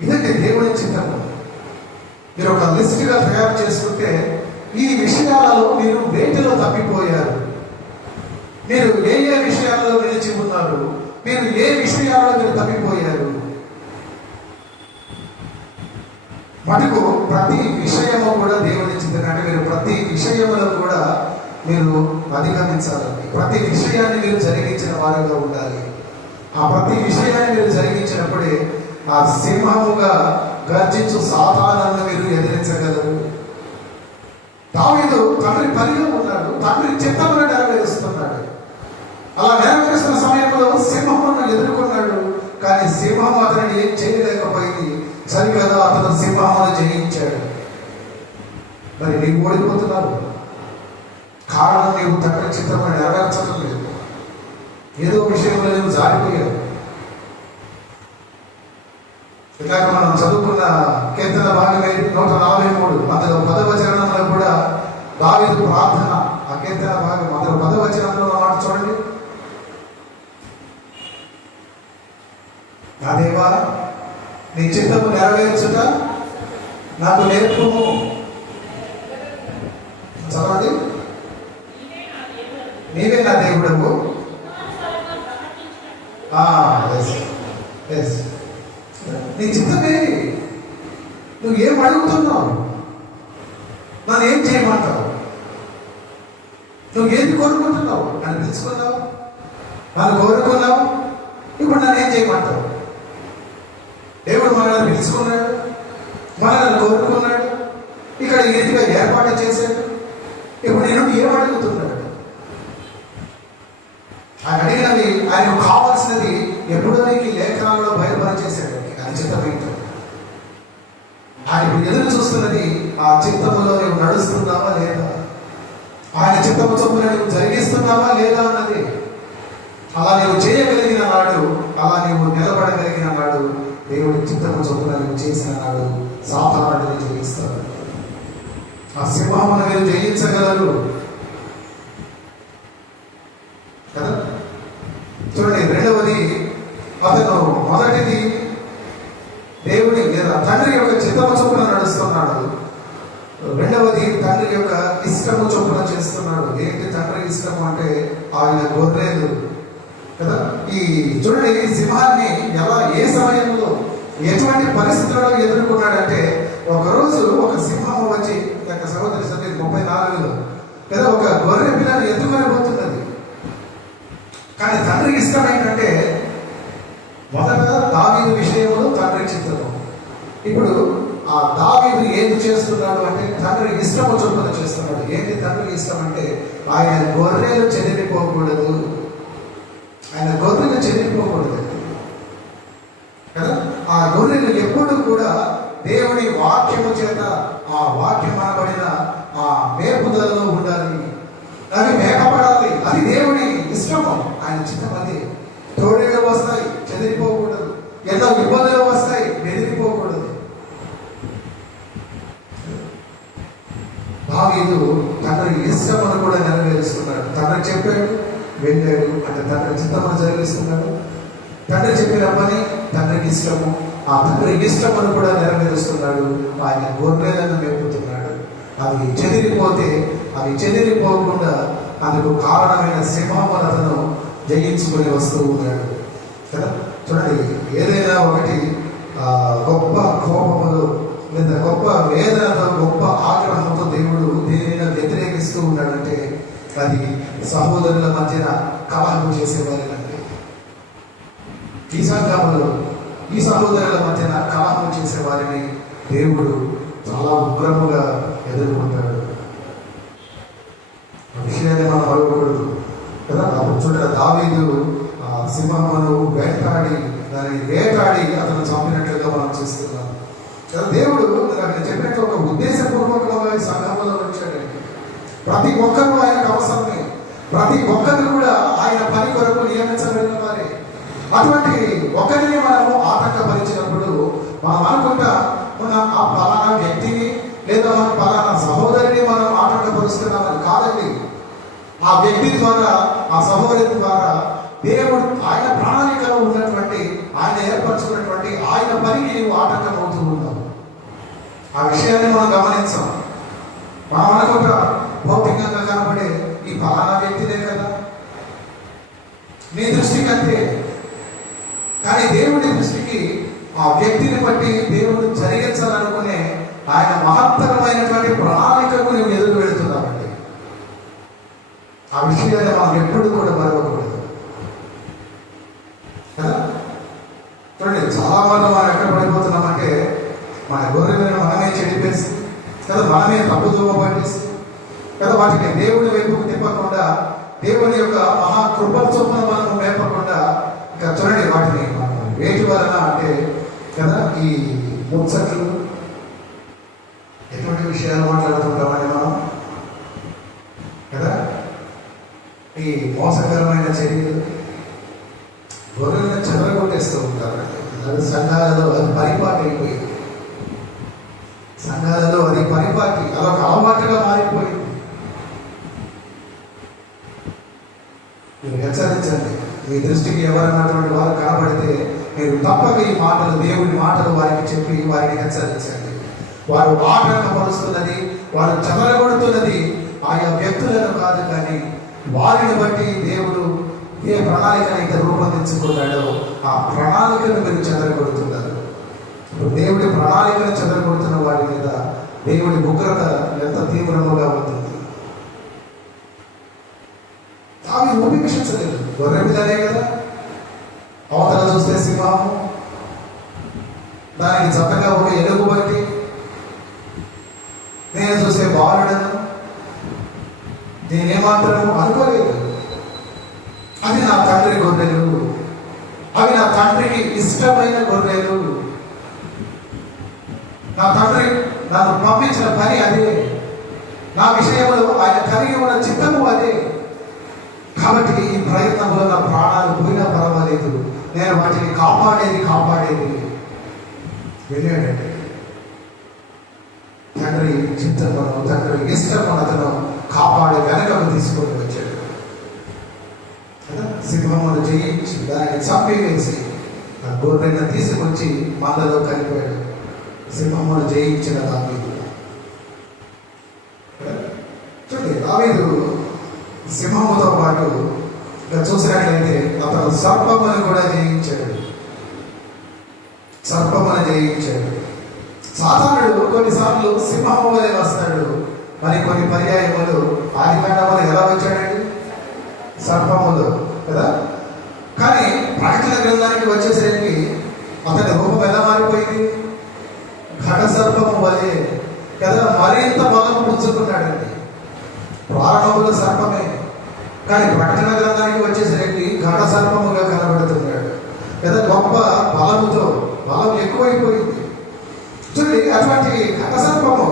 ఇదంటే దేవుని చిత్తము. మీరు ఒక లిస్ట్గా తయారు చేసుకుంటే ఈ విషయాలలో మీరు వేటిలో తప్పిపోయారు, మీరు ఏ ఏ విషయాలలో నిలిచి ఉన్నారు, మీరు ఏ విషయాల్లో మీరు తప్పిపోయారు. మటుకు ప్రతి విషయము కూడా దేవుని చిత్తం. అంటే మీరు ప్రతి విషయంలో కూడా మీరు అధిగమించాలి. ప్రతి విషయాన్ని మీరు జరిగించిన వారుగా ఉండాలి. ఆ ప్రతి విషయాన్ని మీరు జరిగించినప్పుడే ఆ సింహముగా గర్జించు సాతానాన్ని మీరు ఎదిరించగలరు. దావీదు తండ్రి పనిలో ఉన్నాడు, తండ్రి చిత్తమును నెరవేరుస్తున్నాడు. అలా నెరవేరుస్తున్న సమయంలో సింహమును ఎదుర్కొన్నాడు. కానీ సింహం అతనిని ఏం చేయలేకపోయింది. సరికదా అతను సింహమును జయించాడు. మరి నీవు ఓడిపోతున్నావు. కారణం నీవు తండ్రి చిత్తమును నెరవేర్చడం లేదు. ఏదో విషయంలో నువ్వు జారిపోయావు. ఇలాగ మనం చదువుకున్న కీర్తన భాగం 143 అందులో 10వ వచనంలో కూడా దావీదు ప్రార్థన. ఆ కీర్తన భాగం అందులో 10వ వచనంలో మాట చూడండి. నా దేవా, నీ చిత్తము నెరవేర్చుట నాకు నేర్పుము. చదవండి. నీవే నా దేవుడవు. నీ చిత్తమే. నువ్వు ఏం అడుగుతున్నావు? నన్ను ఏం చేయమంటావు? నువ్వు ఏది కోరుకుంటున్నావు? నన్ను పిలుచుకున్నావు, నన్ను కోరుకున్నావు, ఇప్పుడు నన్ను ఏం చేయమంటావు? దేవుడు మనల్ని పిలుచుకున్నాడు, మనల్ని కోరుకున్నాడు, ఇక్కడ ఈ రీతిగా ఏర్పాటు చేశాడు. ఇప్పుడు నేను ఏం అడుగుతున్నాడు? ఆయన అడిగినవి, ఆయనకు కావాల్సినది ఎప్పుడో నీకు లేఖనాల్లో బయలుపరిచేశాడు. అది చిత్తమైంది. ఆయన ఎదురు చూస్తున్నది ఆ చిత్తములో నువ్వు నడుస్తున్నావా లేదా, ఆయన చిత్తము చొప్పున నువ్వు జరిగిస్తున్నావా లేదా అన్నది. అలా నువ్వు చేయగలిగిన నాడు, అలా నువ్వు నిలబడగలిగిన నాడు, దేవుడి చిత్తము చొప్పున నువ్వు చేసిన నాడు సాతానుడిని జయిస్తాడు. ఆ సింహమును మీరు జయించగలరు కదా. చూడండి, రెండవది అతను మొదటిది దేవుడి లేదా తండ్రి యొక్క చిత్తము చొప్పున నడుస్తున్నాడు. రెండవది తండ్రి యొక్క ఇష్టము చొప్పున చేస్తున్నాడు. ఏంటి తండ్రి ఇష్టము అంటే ఆయన గొర్రెలు కదా. ఈ చూడండి, ఈ సింహాన్ని ఎలా, ఏ సమయంలో, ఎటువంటి పరిస్థితుల్లో ఎదుర్కొన్నాడంటే, ఒకరోజు ఒక సింహము వచ్చి సహోదరి 34లో లేదా ఒక గొర్రె పిల్లని ఎత్తుకొని పోతున్నది. కానీ తండ్రికి ఇష్టం ఏంటంటే మొదట దావీదు విషయంలో తండ్రి చిత్తము. ఇప్పుడు ఆ దావీదు ఏది చేస్తున్నాడు అంటే తండ్రి ఇష్టము చొప్పున చేస్తున్నాడు. ఏంటి తండ్రికి ఇష్టం అంటే ఆయన గొర్రెలు చెదిరిపోకూడదు, ఆయన గొర్రెలు చెదిరిపోకూడదు కదా. ఆ గొర్రెలు ఎప్పుడు కూడా దేవుని వాక్యము చేత, ఆ వాక్యం అనబడిన ఆ మేపుదలలో ఉండాలి, అవి మేపబడాలి. అది దేవుని ఇష్టము, ఆయన చిత్తం. అది తోడేలు వస్తాయి, చెదిరిపోకూడదు. ఎన్నో ఇబ్బందులు వస్తాయి, బెదిరిపోకూడదు. దావీదు తండ్రి ఇష్టమును కూడా నెరవేరుస్తున్నాడు. తండ్రి చెప్పాడు, వెళ్ళాడు అంటే తండ్రి చిత్తమును జరిగిస్తున్నాడు. తండ్రి చెప్పిన పని తండ్రికి ఇష్టము, ఆ తండ్రికి ఇష్టమును కూడా నెరవేరుస్తున్నాడు. ఆయన గొర్రెలను మేపుతున్నాడు. అవి చెదిరిపోతే అవి చెదిరిపోకుండా అందుకు కారణమైన సింహమును అతను జయించుకొని వస్తూ ఉన్నాడు కదా. చూడండి, ఏదైనా ఒకటి గొప్ప కోపములు లేదా గొప్ప వేదనతో, గొప్ప ఆగ్రహంతో దేవుడు దేనిని వ్యతిరేకిస్తూ ఉన్నాడంటే అది సహోదరుల మధ్యన కలహం చేసేవారినండి. ఈ సంఘములో ఈ సహోదరుల మధ్యన కలహం చేసేవారిని దేవుడు చాలా ఉగ్రముగా ఎదుర్కొంటాడు. ఆ విషయాన్ని మనం అడగకూడదు కదా. అప్పుడు చూడ దావీదు సింహమును దాన్ని వేటాడి అతను చంపినట్లుగా మనం చూస్తున్నాం కదా. దేవుడు నేను చెప్పినట్లు ఒక ఉద్దేశపూర్వకంగా ఈ సంఘంలో వచ్చాడండి. ప్రతి ఒక్కరు ఆయనకు అవసరమే. ప్రతి ఒక్కరు కూడా ఆయన పని కొరకు నియమించబడిన వారే. అటువంటి ఒకరిని మనము ఆటంకపరిచినప్పుడు మనం అనుకుంటా మన అనుకున్న ఆ పలానా వ్యక్తిని లేదా మన పలానా సహోదరిని మనం ఆటంకపరుస్తున్నామని కాదండి. ఆ వ్యక్తి ద్వారా, ఆ సహోదరి ద్వారా దేవుడు ఆయన ప్రణాళికలో ఉన్నటువంటి, ఆయన ఏర్పరచుకున్నటువంటి ఆయన పనికి నీవు ఆటంకం అవుతూ ఉన్నావు. ఆ విషయాన్ని మనం గమనించాం. మనం అనుకుంటా భౌతికంగా కనబడే ఈ పలానా వ్యక్తిదే కదా, నీ దృష్టికి అంతే. కానీ దేవుడి దృష్టికి ఆ వ్యక్తిని బట్టి దేవుడు జరిగించాలనుకునే ఆయన మహత్తరమైనటువంటి ప్రణాళికకు నువ్వు ఎదురు వెళుతున్నావండి. ఆ విషయాన్ని మనం ఎప్పుడు కూడా మరవకూడదు కదా. చూడండి, చాలా మంది మనం ఎక్కడ పడిపోతున్నామంటే మన గొర్రెలను మనమే చెడిపేసి కదా, మనమే తప్పుదోవ పట్టిస్తూ కదా, వాటిని దేవుడి వైపుకు తిప్పకుండా, దేవుని యొక్క మహాకృప చొప్పున మనం మేపకుండా ఇంకా చూడండి వాటిని మనం వేటి వలన అంటే కదా, ఈ ముచ్చట్లు ఎటువంటి విషయాలు మాట్లాడుతుంటామని మనం కదా, ఈ మోసకరమైన చర్యలు గొర్రెలను చెదరగొట్టేస్తూ ఉంటారండి. అది సంఘాలలో అది పరిపాటి అయిపోయింది. సంఘాలలో అది పరిపాటి, అదొక అలవాటుగా మారిపోయింది. మీరు హెచ్చరించండి. మీ దృష్టికి ఎవరన్నటువంటి వారు కనబడితే మీరు తప్పక ఈ మాటలు, దేవుడి మాటలు వారికి చెప్పి వారిని హెచ్చరించండి. వారు ఆటంకపరుస్తున్నది, వారు చెదరగొడుతున్నది ఆయా వ్యక్తులను కాదు, కానీ వారిని బట్టి దేవుడు ఏ ప్రణాళికనైతే రూపొందించుకున్నాడో ఆ ప్రణాళికను మీరు చెదరగొడుతున్నారు. ఇప్పుడు దేవుడి ప్రణాళికను చెదరగొడుతున్న వారి మీద దేవుడి ఉగ్రత ఎంత తీవ్రముగా ఉంటుంది. అవి ఉపేక్షించలేదు. గొర్రె పిల్లలే కదా, అవతల చూస్తే సింహము, దానికి చక్కగా ఒక ఎలుగు బట్టి, నేను చూస్తే బాలుడను, నేనేమాత్రము అనుకోలేదు. అవి నా తండ్రి గొర్రెలు, అవి నా తండ్రికి ఇష్టమైన గొర్రెలు. నా తండ్రి నన్ను పంపించిన పని అదే, నా విషయంలో ఆయన కలిగి ఉన్న చిత్తము అదే. కాబట్టి ఈ ప్రయత్నంలో నా ప్రాణాలు పోయినా పర్వాలేదు, నేను వాటిని కాపాడేది వెళ్ళాడంటే తండ్రి చిత్తమును, తండ్రి ఇష్టమును అతను కాపాడి వెనకకు తీసుకొని వచ్చాడు కదా. సింహమును జయించి దానికి చంపివేసి ఆ గొర్రెను తీసుకొచ్చి మందలో కలిపాడు. సింహమును జయించిన దావీదు. చూడండి, దావీదు సింహముతో పాటు చూసినట్లయితే అతను సర్పమును కూడా జయించాడు. సాధారణుడు కొన్నిసార్లు సింహము వలె వస్తాడు, మరి కొన్ని పర్యాయములు ఆదికాండములు ఎలా వచ్చాడండి? సర్పములు కదా. కానీ ప్రకటన గ్రంథానికి వచ్చేసరికి అతని రూపం ఎలా మారిపోయింది? ఘట సర్పము వలె కదా, మరింత బలం పుంజుకున్నాడండి. ప్రారంభంలో సర్పమే, కానీ ప్రకటన గ్రంథానికి వచ్చేసరికి ఘట సర్పముగా కనబడుతున్నాడు కదా. గొప్ప బలముతో, బలం ఎక్కువైపోయింది. చూడండి, అటువంటి ఘట సర్పము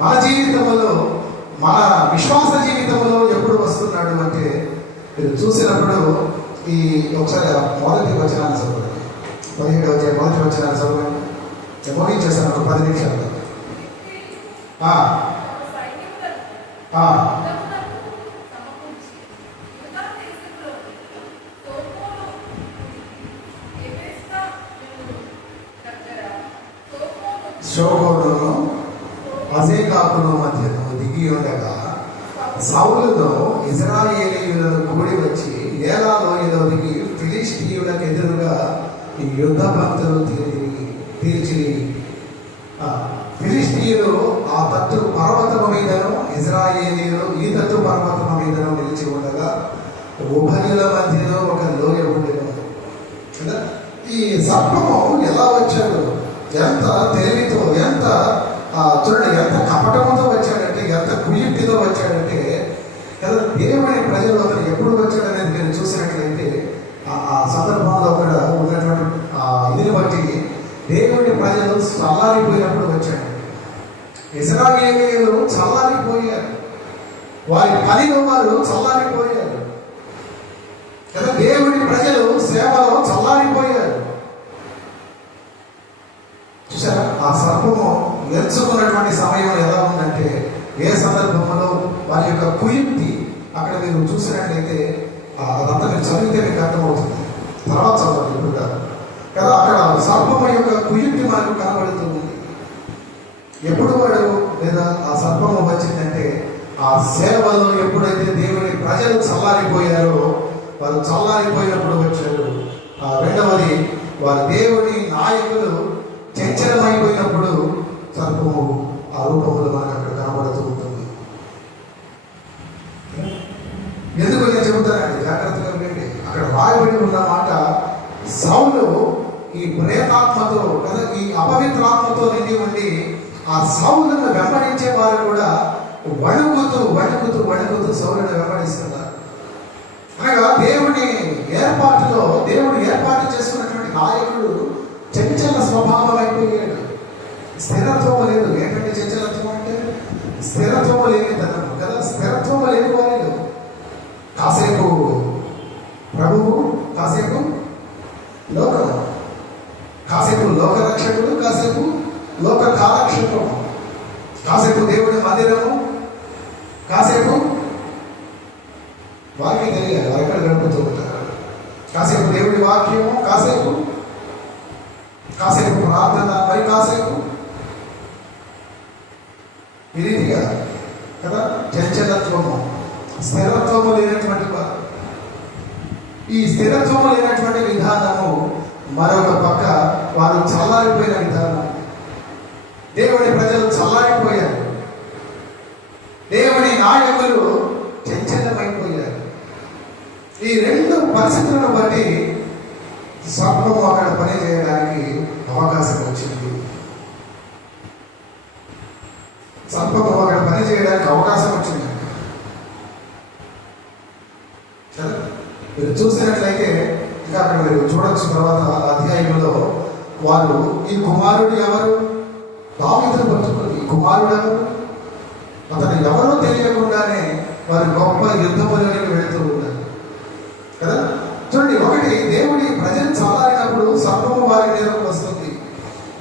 మన జీవితంలో, మన విశ్వాస జీవితంలో ఎప్పుడు వస్తున్నాడు అంటే మీరు చూసినప్పుడు ఈ ఒకసారి మొదటి వచనాన్ని చదవండి, 17వ అధ్యాయం మొదటి వచనాన్ని చదవండి. ముగించేస్తాను ఒక 10 నిమిషాలు. షోకోను అజేకాకును మధ్యను దిగి ఉండగా సౌలును ఇజ్రాయేలీయులను కూడి వచ్చి ఏలా లోయలో దిగి ఫిలిష్తీయులకు ఎదురుగా ఈ యుద్ధ పంక్తులు తీర్చి ఫిలిష్తీయులు ఆ తట్టు పర్వతము మీదను, ఇజ్రాయేలీయులు ఈ తట్టు పర్వతము మీదను నిలిచి ఉండగా ఉభయుల మధ్యలో ఒక లోయ ఉండేను. ఈ సర్పము ఎలా వచ్చాడు, ఎంత తెలివితో, ఎంత చూడండి, ఎంత కపటముతో వచ్చాడంటే, ఎంత కుయుక్తితో వచ్చాడంటే కదా. దేవుని ప్రజలు అతను ఎప్పుడు వచ్చాడనేది నేను చూసినట్లయితే ఆ సందర్భంలో అక్కడ ఉన్నటువంటి ఇదిని బట్టి దేవుని ప్రజలు చల్లారిపోయినప్పుడు వచ్చాడు. ఇశ్రాయేలీయులు చల్లారిపోయారు, వారి పనిలో వారు చల్లారిపోయారు కదా. దేవుని ప్రజలు సేవలో చల్లారిపోయారు. చూసారా, ఆ సర్పము ఎంచుకున్నటువంటి సమయం ఎలా ఉందంటే, ఏ సందర్భంలో వారి యొక్క కుయుక్తి అక్కడ మీరు చూసినట్లయితే అదంతా మీరు చదివితే మీకు అర్థమవుతుంది. తర్వాత చదవండి ఇప్పుడు కాదు కదా. అక్కడ సర్పము యొక్క కుయుక్తి మనకు కనబడుతుంది. ఎప్పుడు వాడు లేదా ఆ సర్పము వచ్చిందంటే, ఆ సేవలో ఎప్పుడైతే దేవుని ప్రజలు చల్లారిపోయారో, వారు చల్లారిపోయినప్పుడు వచ్చారు. రెండవది, వారి దేవుని నాయకులు చంచలమైపోయినప్పుడు సర్పము ఆ రూపంలో మనకు అక్కడ కనబడుతూ ఉంటుంది. ఎందుకు నేను చెబుతానండి, జాగ్రత్తగా వినండి. అక్కడ రాయబడి ఉన్న మాట, సౌలు ఈ ప్రేతాత్మతో కదా, ఈ అపవిత్రాత్మతో నిండి ఉండి ఆ సౌలును వెంబడించే వారు కూడా వణుకుతూ వణుకుతూ వణుకుతూ సౌలును వెంబడిస్తున్నారు. అనగా దేవుడి ఏర్పాటులో దేవుడు ఏర్పాటు చేసుకున్నటువంటి నాయకుడు చంచల స్వభావం అయిపోయాడు. స్థిరత్వం లేదు. ఏంటంటే చంచలత్వం అంటే స్థిరత్వం లేని తనం కదా. స్థిరత్వం లేని వారిలో కాసేపు ప్రభువు, కాసేపు లోకము, కాసేపు లోకరక్షకుడు, కాసేపు లోక కాలక్షేపము, కాసేపు దేవుడి మందిరము, కాసేపు వారికి తెలియాలి వారు ఎక్కడ గడుపుతూ ఉంటారు. కాసేపు దేవుడి వాక్యము, కాసేపు ప్రార్థన, మరి కాసేపు ఈ రీతిగా కదా. చంచలత్వము, స్థిరత్వము లేనటువంటి వారు. ఈ స్థిరత్వము లేనటువంటి విధానము మరొక పక్క వారు చల్లారిపోయిన విధానం. దేవుడి ప్రజలు చల్లారిపోయారు. దేవుడి నాయకులు చంచలమైపోయారు. ఈ రెండు పరిస్థితులను బట్టి సర్పము అక్కడ పని చేయడానికి అవకాశం వచ్చింది. సర్పము అక్కడ పని చేయడానికి అవకాశం వచ్చింది. మీరు చూసినట్లయితే ఇంకా అక్కడ మీరు చూడొచ్చు. తర్వాత అధ్యాయంలో వారు ఈ కుమారుడు ఎవరు, దావీదును పట్టుకుని ఈ కుమారుడు ఎవరు, అతను ఎవరో తెలియకుండానే వారు గొప్ప యుద్ధములోనికి వెళుతూ ఉన్నారు కదా. చూడండి, ఒకటి దేవుడి ప్రజలు చల్లారినప్పుడు సర్పము వారి మీదకు వస్తుంది.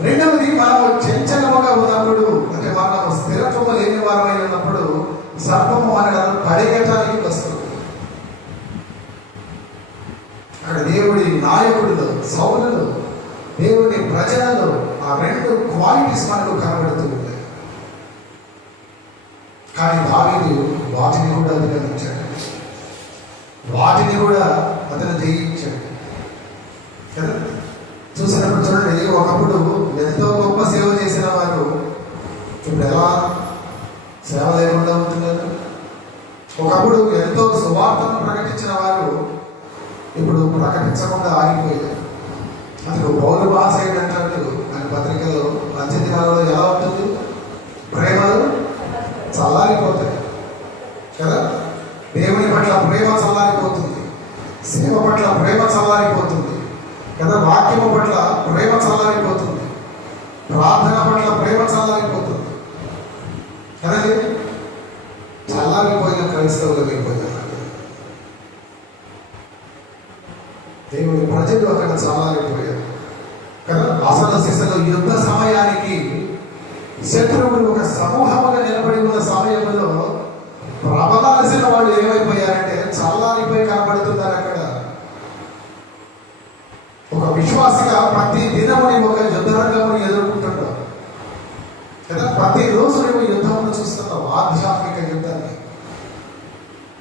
రెండవది, మనం చంచలముగా ఉన్నప్పుడు, అంటే మనం స్థిరత్వము లేని వారమై ఉన్నప్పుడు సర్పము మనలను పడగటానికి వస్తుంది. అక్కడ దేవుడి నాయకుడిలో, సౌలులో, దేవుడి ప్రజలలో ఆ రెండు క్వాలిటీస్ మనకు కనబడుతూ ఉంటాయి. కానీ దావీదు వాటిని కూడా అధిగమించాడు, వాటిని కూడా అతను జయించాడు కదా. చూసినప్పుడు చూడండి, ఒకప్పుడు ఎంతో గొప్ప సేవ చేసిన వారు ఇప్పుడు ఎలా సేవ లేకుండా ఉంటున్నారు. ఒకప్పుడు ఎంతో సువార్తను ప్రకటించిన వారు ఇప్పుడు ప్రకటించకుండా ఆగిపోయారు. అతను పౌలు మహాశయుడు అంటాడు ఆయన పత్రికలో, అంత్య దినాలలో ఎలా ఉంటుంది, ప్రేమలు చల్లారిపోతాయి కదా. దేవుని పట్ల ప్రేమ చల్లారిపోతుంది, సేవ పట్ల ప్రేమ చల్లారిపోతుంది కదా, వాక్యము పట్ల ప్రేమ చల్లారిపోతుంది, ప్రార్థన పట్ల ప్రేమ చల్లారిపోతుంది కదండి. చల్లారిపోయిన క్రైస్తవులు అయిపోతున్నారు. దేవుని ప్రజలు అక్కడ చల్లారిపోయారు కదా. అసలు సిసలు యుద్ధ సమయానికి శత్రువులు ఒక సమూహముగా నిలబడి ఉన్న సమయంలో ప్రబలాల్సిన వాళ్ళు ఏమైపోయారంటే చల్లారిపోయి కనబడుతున్నారు. అక్కడ ఒక విశ్వాసిగా ప్రతి దినముని ఒక యుద్ధ రంగముని ఎదుర్కొంటున్నావు కదా. ప్రతి రోజు నువ్వు యుద్ధమును చూస్తున్నావు, ఆధ్యాత్మిక యుద్ధాన్ని.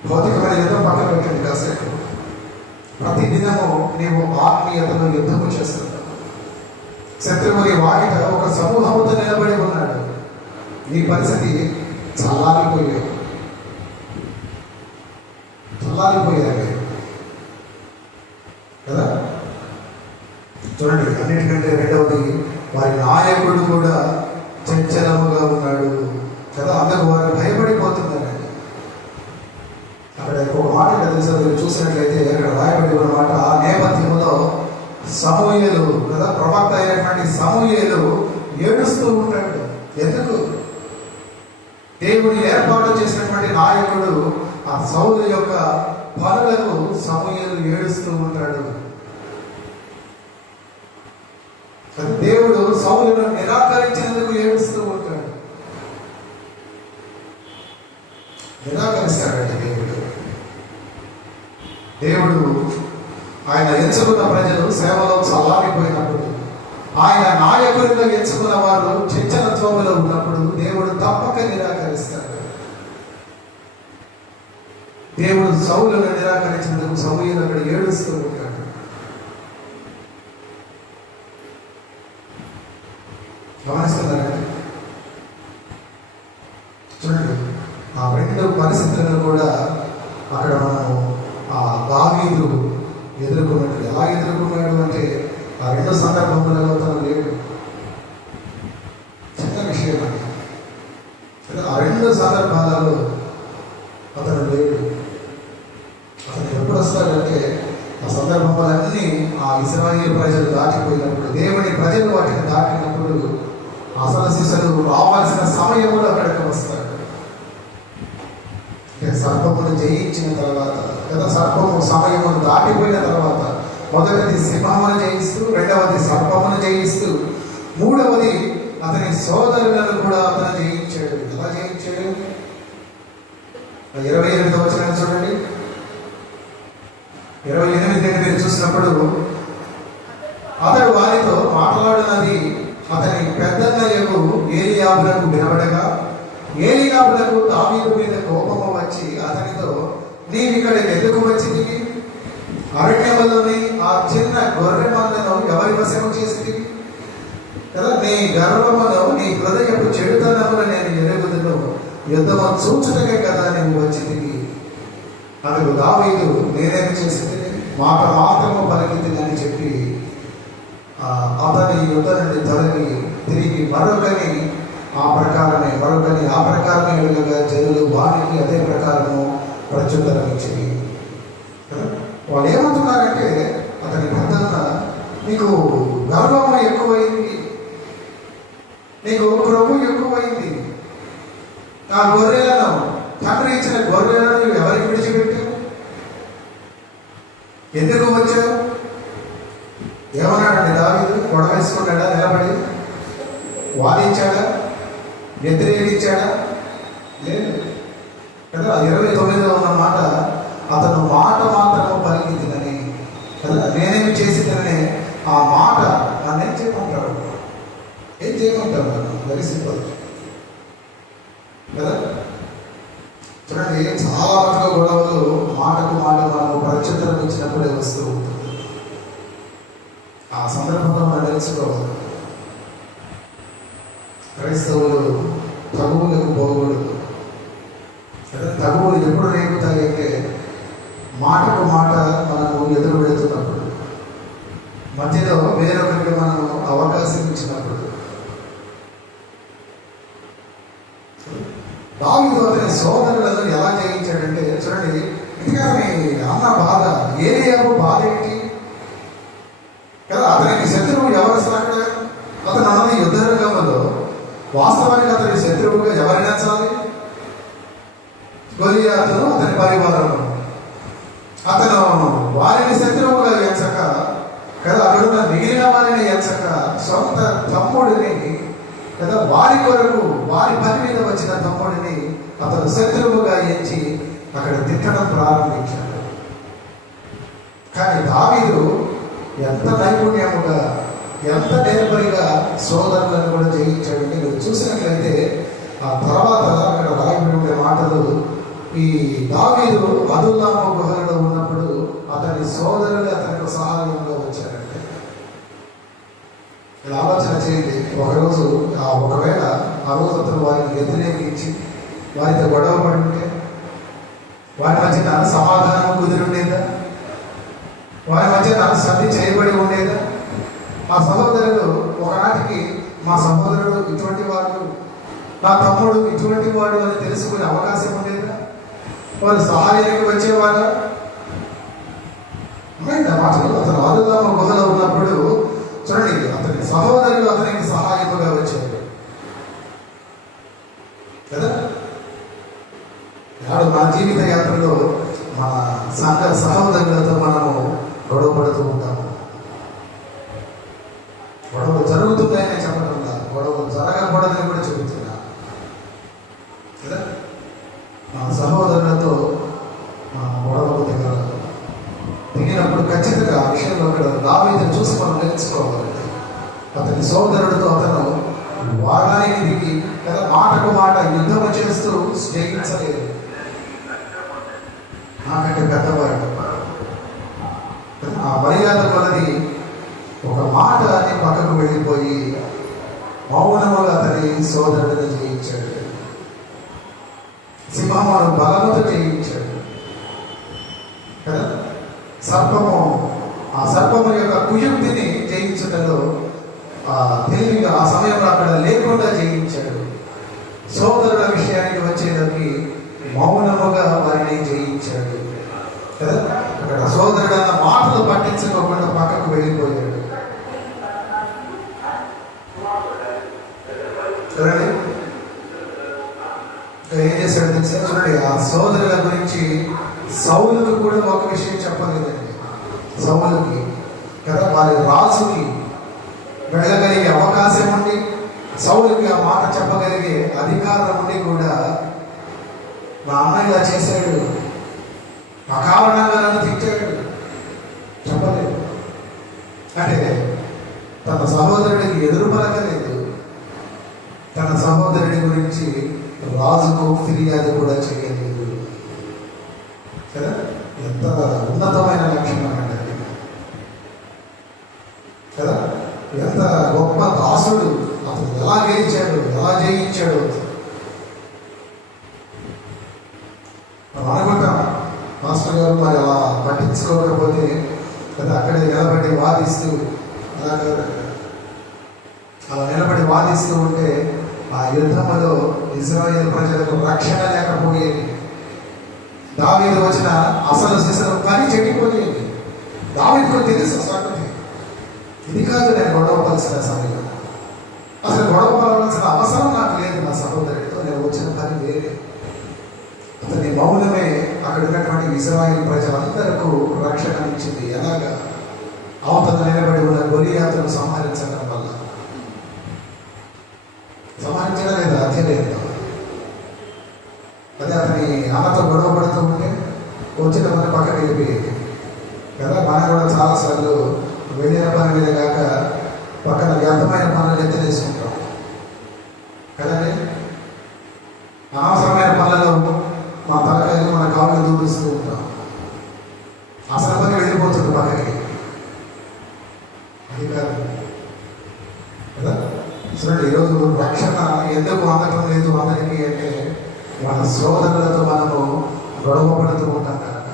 భౌతికమైన యుద్ధం పక్కన పెట్టండి కాసేపు. ప్రతి దినము నీవు ఆత్మీయతను యుద్ధము చేస్తున్నావు. శత్రువుని వాకిట ఒక సమూహంతో నిలబడి ఉన్నాడు. నీ పరిస్థితి చల్లారిపోయావు, చల్లారిపోయారు కదా. చూడండి, అన్నిటికంటే రెండవది, వారి నాయకుడు కూడా చంచలముగా ఉన్నాడు కదా. అందుకు వారు భయపడిపోతున్నారండి. అక్కడ ఒక మాట తెలుసా, మీరు చూసినట్లయితే అక్కడ రాయబడి ఉన్న మాట, ఆ నేపథ్యంలో సమూయేలు కదా, ప్రవక్త అయినటువంటి సమూయేలు ఏడుస్తూ ఉంటాడు. ఎందుకు? దేవుడు ఏర్పాటు చేసినటువంటి నాయకుడు ఆ సౌలు యొక్క పనులకు సమూయేలు ఏడుస్తూ ఉంటాడు. దేవుడు దేవుడు సౌలును నిరాకరించినందుకు ఏడుస్తూ ఉంటాడు. నిరాకరిస్తాడంటే దేవుడు ఆయన ఎంచుకున్న ప్రజలు సేవలో చల్లారిపోయినప్పుడు, ఆయన నాయకులుగా ఎంచుకున్న వారు చంచలత్వములో ఉన్నప్పుడు దేవుడు తప్పక నిరాకరిస్తాడు. దేవుడు సౌలును నిరాకరించినందుకు సమూయేలు అక్కడ ఏడుస్తూ ఉంటాడు. గమనిస్తున్నారండి? చూడండి, ఆ రెండు పరిస్థితులను కూడా అక్కడ మనము ఆ దావీదు ఎదుర్కొన్నట్టు. ఎలా ఎదుర్కొన్నాడు అంటే ఆ రెండు సందర్భములలో తను లేడు. చిన్న విషయం అండి. ఆ రెండు సందర్భాలలో అతను లేడు. అతను ఎప్పుడు వస్తాడంటే ఆ సందర్భములన్నీ ఆ ఇశ్రాయేలు ప్రజలు దాటిపోయినప్పుడు, దేవుని ప్రజలు వాటిని దాటినప్పుడు అసలు శిశులు రావాల్సిన సమయంలో అక్కడికి వస్తాడు. సర్పమును జయించిన తర్వాత, లేదా సర్పము సమయమును దాటిపోయిన తర్వాత, మొదటిది సింహమును జయిస్తూ, రెండవది సర్పమును జయిస్తూ, మూడవది అతని సోదరులను కూడా అతను జయించాడు. ఎలా జయించాడు? 28వ వచనాన్ని చూడండి. 28 మీరు చూసినప్పుడు, అతడు వారితో మాట్లాడినది అతని పెద్దన్నయ్యకు ఏలీయాబులకు వినబడగా, ఏలీయాబులకు దావీదు మీద కోపము వచ్చి అతనితో, నీవిక్కడికి ఎందుకు వచ్చింది? అరణ్యములోని ఆ చిన్న గొర్రె మందను ఎవరి వశము చేసింది కదా? నీ గర్వమును, నీ హృదయపు చెడుతనమును నేను ఎరుగుదును, యుద్ధము చూచుటకే కదా నేను వచ్చింది. అందుకు దావీదు, నేనేమి చేసింది? మాట మాత్రము పలికింది అని చెప్పి అతని యుద్ధ నుండి తొలగి తిరిగి మరొకని ఆ ప్రకారమే ఎదురుగా జనులు వానికి అదే ప్రకారము ప్రత్యుత్తరం ఇచ్చింది. వాళ్ళు ఏమంటున్నారంటే, అతని పెద్దన్న, నీకు గర్వము ఎక్కువైంది, నీకు క్రొవ్వు ఎక్కువైంది. ఆ గొర్రెలను, తండ్రి ఇచ్చిన గొర్రెలను ఎవరికి విడిచిపెట్టావు? ఎందుకు వచ్చావు? ఏమన్నాడండి దావీదు? కొడవేసుకున్నాడా? నిలబడి వాదించాడా? వ్యతిరేకించాడా? లేదు కదా. 29లో ఉన్న మాట, అతను మాట మాత్రము పలికిందని కదా, నేనేమి చేసిందనే ఆ మాట నన్నేం చేయమంటాడు? ఏం చేయమంటాడు? వెరీ సింపుల్ కదా. చూడండి, చాలా మటుగా గొడవలు మాటకు మాట మనకు ప్రత్యుత్తరం ఇచ్చినప్పుడే వస్తూ ఉంటుంది. ఆ సందర్భంలో మనం తెలుసుకోవాలి, క్రైస్తవులు తగువులకు పోకూడదు. తగువులు ఎప్పుడు రేగుతాయి అంటే, మాటకు మాట మనము ఎదురు పెడుతున్నప్పుడు, మధ్యలో వేరొకరికి మనము అవకాశం ఇచ్చినప్పుడు. దావీదు అతని సోదరులను ఎలా జయించాడంటే, చూడండి, ఎందుకంటే అన్న బాధ, ఏలియాబు బాధ ఏంటి కదా. అతనికి శత్రువు ఎవరు? అసలు అక్కడ అతను అన్నది యుద్ధ రంగంలో వాస్తవానికి అతని శత్రువుగా ఎవరిని ఎంచాలి? గొలియాతును, అతని పరివారము. అతను వారిని శత్రువుగా ఎంచక కదా, అక్కడున్న మిగిలిన వారిని ఎంచక, సొంత తమ్ముడిని కదా, వారి కొరకు వారి పని మీద వచ్చిన తమ్ముడిని అతను శత్రువుగా ఎంచి అక్కడ తిట్టడం ప్రారంభించాడు. కానీ దావీదు ఎంత నైపుణ్యముగా, ఎంత నేర్పరిగా సోదరులను కూడా జయించాడంటే, మీరు చూసినట్లయితే ఆ తర్వాత అక్కడ రాయబడి ఉండే మాటలు, ఈ దావీదు అదుల్లాము గుహలో ఉన్నప్పుడు అతని సోదరులు అతనికి సహాయంగా వచ్చారంటే. ఇలా ఆలోచన చేయండి. ఒకవేళ ఆ రోజు అతను వారిని వ్యతిరేకించి వారితో గొడవ పడి ఉంటే, వారి మధ్యన సమాధానం కుదిరి ఉండేదా? వారి మధ్యన సంధి చేయబడి ఉండేదా? ఆ సహోదరులు ఒకనాటికి, మా సహోదరుడు ఇటువంటి వాడు, నా తమ్ముడు ఇటువంటి వాడు అని తెలుసుకునే అవకాశం ఉండేదా? వారు సహాయానికి వచ్చేవారా? మాటలు అతను అదుల్లాము గుహలో ఉన్నప్పుడు చూడండి, అతని సహోదరులు అతనికి సహాయముగా వచ్చారు కదా. నాడు మన జీవిత యాత్రలో మన సంఘ సహోదరులతో మనము గొడవ పడుతూ ఉంటాము. గొడవలు జరుగుతున్నాయని చెప్పడం కాదు, గొడవలు జరగకూడదని కూడా చెబుతున్నా కదా. మన సహోదరులతో మన గొడవలు దిగినప్పుడు ఖచ్చితంగా ఆ విషయంలో ఇక్కడ దావీదును చూసి మనం నేర్చుకోవాలండి. అతని సోదరుడితో అతను వారానికి దిగి కదా మాటకు మాట యుద్ధము చేస్తూ జయించలేదు. నాకంటే పెద్దవాడు ఆ మర్యాద కొలది ఒక మాట అని పక్కకు వెళ్ళిపోయి మౌనముగా అతని సోదరుడిని జయించాడు. సింహమును బలముతో జయించాడు కదా. ఆ సర్పము యొక్క కుయుక్తిని జయించడంలో తెలివిగా ఆ సమయంలో అక్కడ లేకుండా జయించాడు. సోదరుల విషయానికి వచ్చేదానికి మౌనముగా వారిని జయించాడు కదా. అక్కడ సోదరుడు అన్న మాటలు పట్టించుకోకుండా పక్కకు వెళ్ళిపోయాడు. ఏం చేశాడు తెలుసా? చూడండి, ఆ సోదరుల గురించి సౌలుకు కూడా ఒక విషయం చెప్పలేదండి. సౌలుకి కదా వారి రాజుకి వెళ్ళగలిగే అవకాశం ఉండి, సౌలుకి ఆ మాట చెప్పగలిగే అధికారం ఉండి కూడా నా అన్న ఇలా చేశాడు, అకారణంగా నన్ను తిట్టాడు చెప్పలేదు. అంటే తన సహోదరుడికి ఎదురు పలకలేదు. తన సహోదరుడి గురించి రాజుకు ఫిర్యాదు కూడా చేయలేదు కదా. ఎంత ఉన్నతమైన లక్షణం అంటే కదా. ఎంత గొప్ప దాసుడు, అతను ఎలా గెలిచాడు, ఎలా జయించాడు. మనం అనుకుంటాం మాస్టర్ గారు మరి అలా పట్టించుకోకపోతే కదా అక్కడే నిలబడి వాదిస్తూ అలా నిలబడి వాదిస్తూ ఉంటే ఆ యుద్ధంలో ఇశ్రాయేలు ప్రజలకు రక్షణ లేకపోయేది. దావీదు వచ్చిన అసలు శిశులు కానీ చెడిపోయేది. దావీదుకు తెలుసు సంగతి, ఇది కాదు నేను గొడవ పడాల్సిన సమయం, అసలు గొడవ పడాల్సిన అవసరం నాకు లేదు. నా సహోదరుడితో నేను వచ్చిన పని వేరే. అతని మౌనమే అక్కడ ఉన్నటువంటి ఇశ్రాయేలు ప్రజలందరకు రక్షణ ఇచ్చింది. ఎలాగా? అవతల నిలబడి ఉన్న గొలియాతును సంహరించడం వల్ల. సంహరించడం లేదా? అధ్యయలేదు. అదే అతని అన్నతో గొడవ పడుతూ ఉంటే వచ్చిన పని పక్కన వెళ్ళిపోయేది కదా. మనం కూడా చాలాసార్లు వెళ్ళిన పని మీద కాక పక్కన వ్యర్థమైన పనులు ఎత్తలేసుకుంటాం కదండి. అనవసరమైన పనులలో మా తలకాయలు మన కాళ్ళు దూరిస్తూ ఉంటాం. అసలు పని వెళ్ళిపోతుంది పక్కకి. అది కాదు కదా. చూడండి, ఈరోజు రక్షణ ఎందుకు అందటం లేదు అందరికీ అంటే మన సోదరులతో మనము గొడవ పడుతూ ఉంటాం కనుక.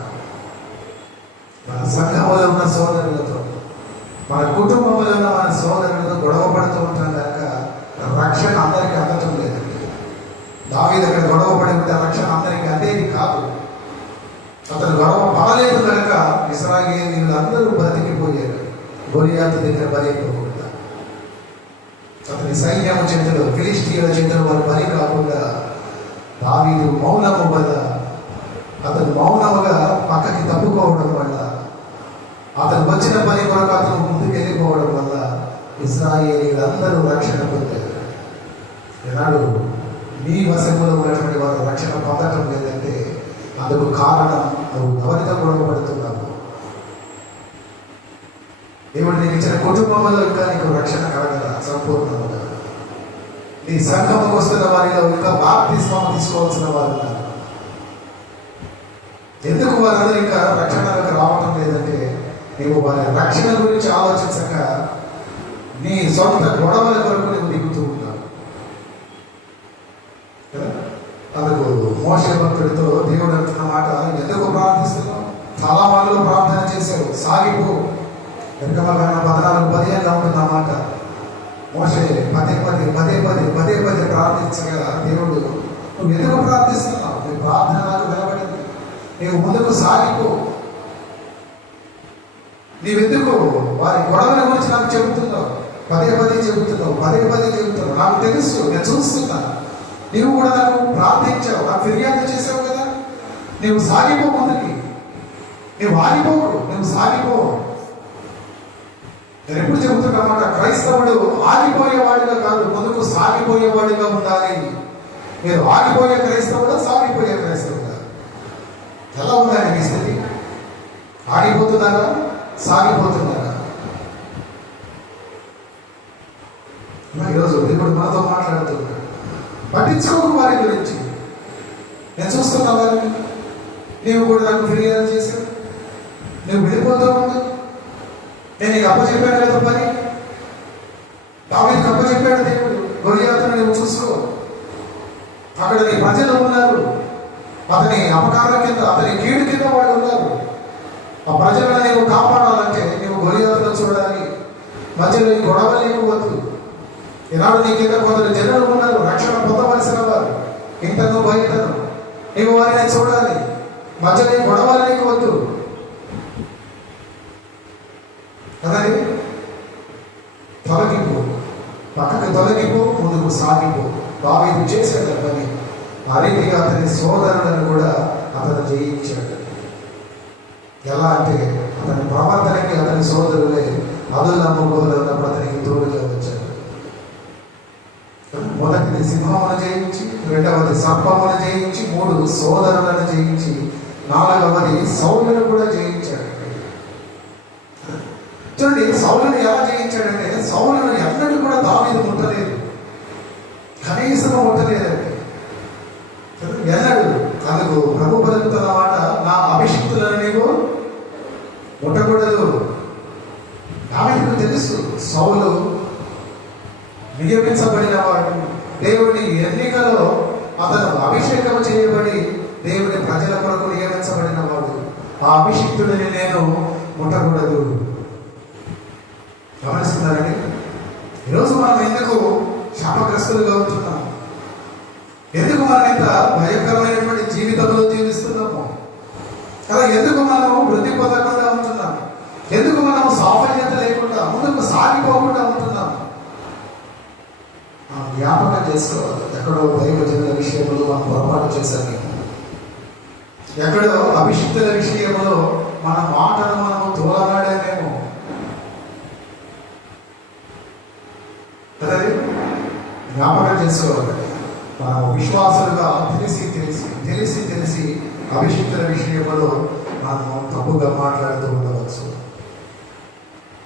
మన సంఘంలో ఉన్న సోదరులతో, మన కుటుంబంలో ఉన్న మన సోదరులతో గొడవ పడుతూ ఉంటాం కనుక రక్షణ అందరికీ అందటం లేదండి. దావీదు అక్కడ గొడవ పడి ఉంటే రక్షణ అందరికీ అందేది కాదు. అతను గొడవ పడలేదు కనుక ఇశ్రాయేలీయులు అందరూ బ్రతికిపోయారు. గొలియాతు దగ్గర బలైపోకుండా, అతని సైన్యము చేతులు, ఫిలిష్తీయుల చేతులు వారు బలి కాకుండా దావీదు మౌనము వల్ల, అతను మౌనముగా పక్కకి తప్పుకోవడం వల్ల, అతను వచ్చిన పని కొరకు అతను ముందుకు వెళ్ళిపోవడం వల్ల ఇశ్రాయేలీయులందరూ రక్షణ పొందారు. ఈనాడు నీ వశములో ఉన్నటువంటి వారు రక్షణ పొందటం లేదంటే అందుకు కారణం నువ్వు ఎవరితో గొడవ పడుతున్నావు. దేవుడు నీకు ఇచ్చిన కుటుంబంలో ఇంకా నీకు రక్షణ కలగదా సంపూర్ణంగా? నీ సంఘముకు వస్తున్న వారిలో ఇంకా బాప్తిస్మం తీసుకోవాల్సిన వారు ఉన్నారు. ఎందుకు వారందరూ ఇంకా రక్షణలోకి రావటం లేదంటే నీవు వారి రక్షణ గురించి ఆలోచించక నీ సొంత గొడవల కొరకు నువ్వు దిగుతూ ఉన్నావు. అందుకు మోషే భక్తుడితో దేవుడు అంటున్న మాట, ఎందుకు ప్రార్థిస్తున్నావు? చాలా వాళ్ళు ప్రార్థన చేశారు, సాగిపో. నిర్గమకాండం 14:15 ఉంటున్న మాట. మోషే పదే పదే ప్రార్థించగా దేవుడు, నువ్వు ఎందుకు ప్రార్థిస్తున్నావు? నీ ప్రార్థన నాకు వినబడింది, నీవు ముందుకు సాగిపో. నీవెందుకు వారి గొడవల గురించి నాకు చెబుతున్నావు? పదే చెబుతున్నావు. నాకు తెలుసు, నేను చూస్తున్నా. నీవు కూడా నాకు ప్రార్థించావు, నాకు ఫిర్యాదు చేసావు కదా. నీవు సాగిపో ముందుకి, నీవు ఆగిపోకు, నువ్వు సాగిపో. నేను ఎప్పుడు చెబుతున్నమాట, క్రైస్తవుడు ఆగిపోయేవాడిగా కాదు, ముందుకు సాగిపోయేవాడిగా ఉండాలి. మీరు ఆగిపోయే క్రైస్తవుడా, సాగిపోయే క్రైస్తవుడా? ఎలా ఉందండి మీ స్థితి? ఆగిపోతున్నారా, సాగిపోతున్నారా? ఈరోజు దేవుడు మనతో మాట్లాడుతున్నాడు. పట్టించుకోకు వారి గురించి. నేను చూస్తున్నా వారిని. నీవు కూడా నాకు ఫిర్యాదు చేశావు, నువ్వు విడిపోతూ ఉండు. నేను నీకు అప్పచెప్పాను కదా పని. దావీదుకు అప్పచెప్పాడు దేవుడు, గొలియాతును నువ్వు చూసుకో. అక్కడ నీ ప్రజలు ఉన్నారు, అతని అపకారం కింద, అతని కీడు కింద వాళ్ళు ఉన్నారు. ఆ ప్రజలను నీవు కాపాడాలంటే నువ్వు గొలియాతును చూడాలి. మధ్యలో ఈ గొడవ నీకు వద్దు. ఈనాడు నీ కింద కొందరు జనులు ఉన్నారు, రక్షణ పొందవలసిన వారు, ఇంటను బయటను. నీవు వారిని చూడాలి. మధ్యలో ఈ గొడవలు నీకు వద్దు. అదే తొలగిపో, పక్కకు తొలగిపో, ముందుకు సాగిపో. దావీదు చేశాడు పని. ఆ రీతిగా అతని సోదరులను కూడా అతను జయించాడు. ఎలా అంటే అతని ప్రవర్తనకి అతని సోదరులే అదులమ్మ బదులు ఉన్నప్పుడు అతనికి తోడుగా వచ్చాడు. మొదటిది సింహమును జయించి, రెండవది సర్పమును జయించి, మూడు సోదరులను జయించి, నాలుగవది సౌలును కూడా జయించాడు. చూడండి, సౌలును ఎలా జయించాడంటే, సౌలును ఎన్నడూ కూడా దావీదు ముట్టలేదు, కనీసం ముట్టలేదండి. ఎన్నడు అందుకు ప్రభు పలుకుతున్న మాట, నా అభిషిక్తులను నీవు ముట్టకూడదు. దావీదుకు తెలుసు సౌలు నియమించబడిన వాడు, దేవుని ఎన్నికలో అతను అభిషేకం చేయబడి దేవుని ప్రజల కొరకు నియమించబడిన వాడు. ఆ అభిషిక్తుడిని నేను ముట్టకూడదు. గమనిస్తున్నారండి? ఈరోజు మనం ఎందుకు శాపగ్రస్తులుగా ఉంటున్నాం? ఎందుకు మనం ఇంత భయంకరమైనటువంటి జీవితంలో జీవిస్తున్నాము? కదా, ఎందుకు మనం వృద్ధి పొందకుండా ఉంటున్నాం? ఎందుకు మనం సాఫల్యత లేకుండా ముందుకు సాగిపోకుండా ఉంటున్నాం? జ్ఞాపకం చేసుకోవాలి. ఎక్కడో దైవజనుల విషయంలో మనం పొరపాటు చేశాము. ఎక్కడో అభిషిక్తుల విషయంలో మన మాటను మనము తోలనాడేమేమో. కదా, జ్ఞాపకం చేసుకోవాలి. మనం విశ్వాసులుగా తెలిసి అభిషిక్తుల విషయంలో మనం తప్పుగా మాట్లాడుతూ ఉండవచ్చు.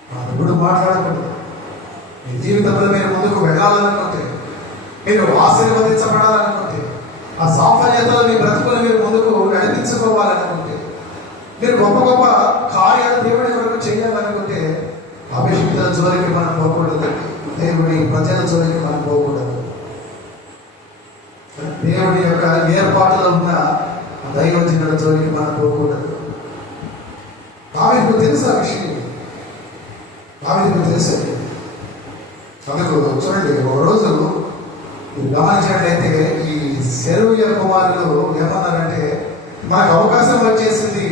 మనం ఇప్పుడు మాట్లాడకూడదు. మీ జీవితంలో మీరు ముందుకు వెళ్ళాలనుకుంటే, మీరు ఆశీర్వదించబడాలనుకుంటే, ఆ సాఫల్యతలో మీ బ్రతుకులు మీరు ముందుకు నడిపించుకోవాలనుకుంటే, మీరు గొప్ప గొప్ప కార్యాలు దేవుడి కొరకు చేయాలనుకుంటే, అభిషిక్తుల జోలికి మనం పోకూడదు. దేవుడి ప్రజల జోలికి మనం పోకూడదు. దేవుడి యొక్క ఏర్పాటులో ఉన్న దైవజనుల జోలికి మనం పోకూడదు. దావీదుకు తెలుసు ఆ విషయం. దావీదుకు తెలుసు. అందుకు చూడండి, ఒకరోజు గమనించినట్లయితే ఈ సెరూయా కుమారులు ఏమన్నారంటే, మనకు అవకాశం వచ్చేసింది,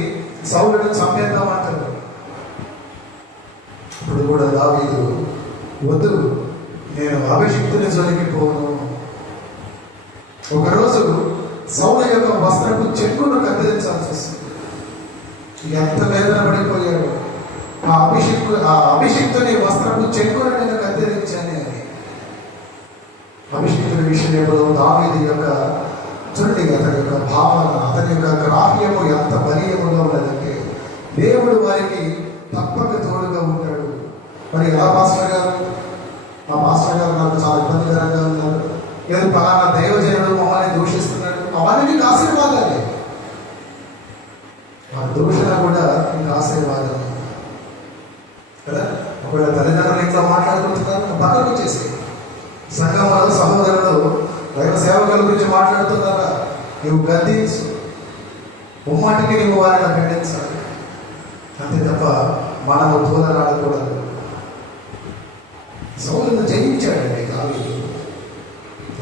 సౌలును చంపేద్దాం అంటారు. ఇప్పుడు కూడా దావీదు, వద్దు, నేను అభిషిక్తుని జోలికి పోను. ఒకరోజు సౌలు యొక్క వస్త్రపు చెక్కును కత్తిరించాల్సి వస్తుంది. ఎంత వేదన పడిపోయాడు. ఆ అభిషిక్తుని వస్త్రపు చెక్కును నేను కత్తిరించాను అని. అభిషిక్తుని విషయంలో దావీదు యొక్క చూడండి, అతని యొక్క భావన, అతని యొక్క గ్రాహ్యము ఎంత బలీయముగా ఉన్నదంటే, దేవుడు వారికి తప్పక తోడుగా ఉంటాడు. మరి ఎలా పాస్టర్ గారు, మా పాస్టర్ గారు నాకు చాలా ఇబ్బందికరంగా ఉన్నారు, ఏదో పలానా దైవజనుడు మమ్మల్ని దూషిస్తున్నాడు, అవన్నీ ఆశీర్వాదాలే. ఆ దూషణ కూడా ఇంకా ఆశీర్వాదం కదా. ఒకవేళ తల్లిదండ్రులు ఇంట్లో మాట్లాడుకుంటున్నారు, పక్కకు వచ్చేసి సంఘంలో సహోదరులు దైవ సేవకుల గురించి మాట్లాడుతున్నారా, నువ్వు గద్దించు, ఉమ్మాటికి నువ్వు వారిని ఖండించాలి. అంతే తప్ప మనము తూలనాడకూడదు. సౌలును జయించాడండి దావీదు.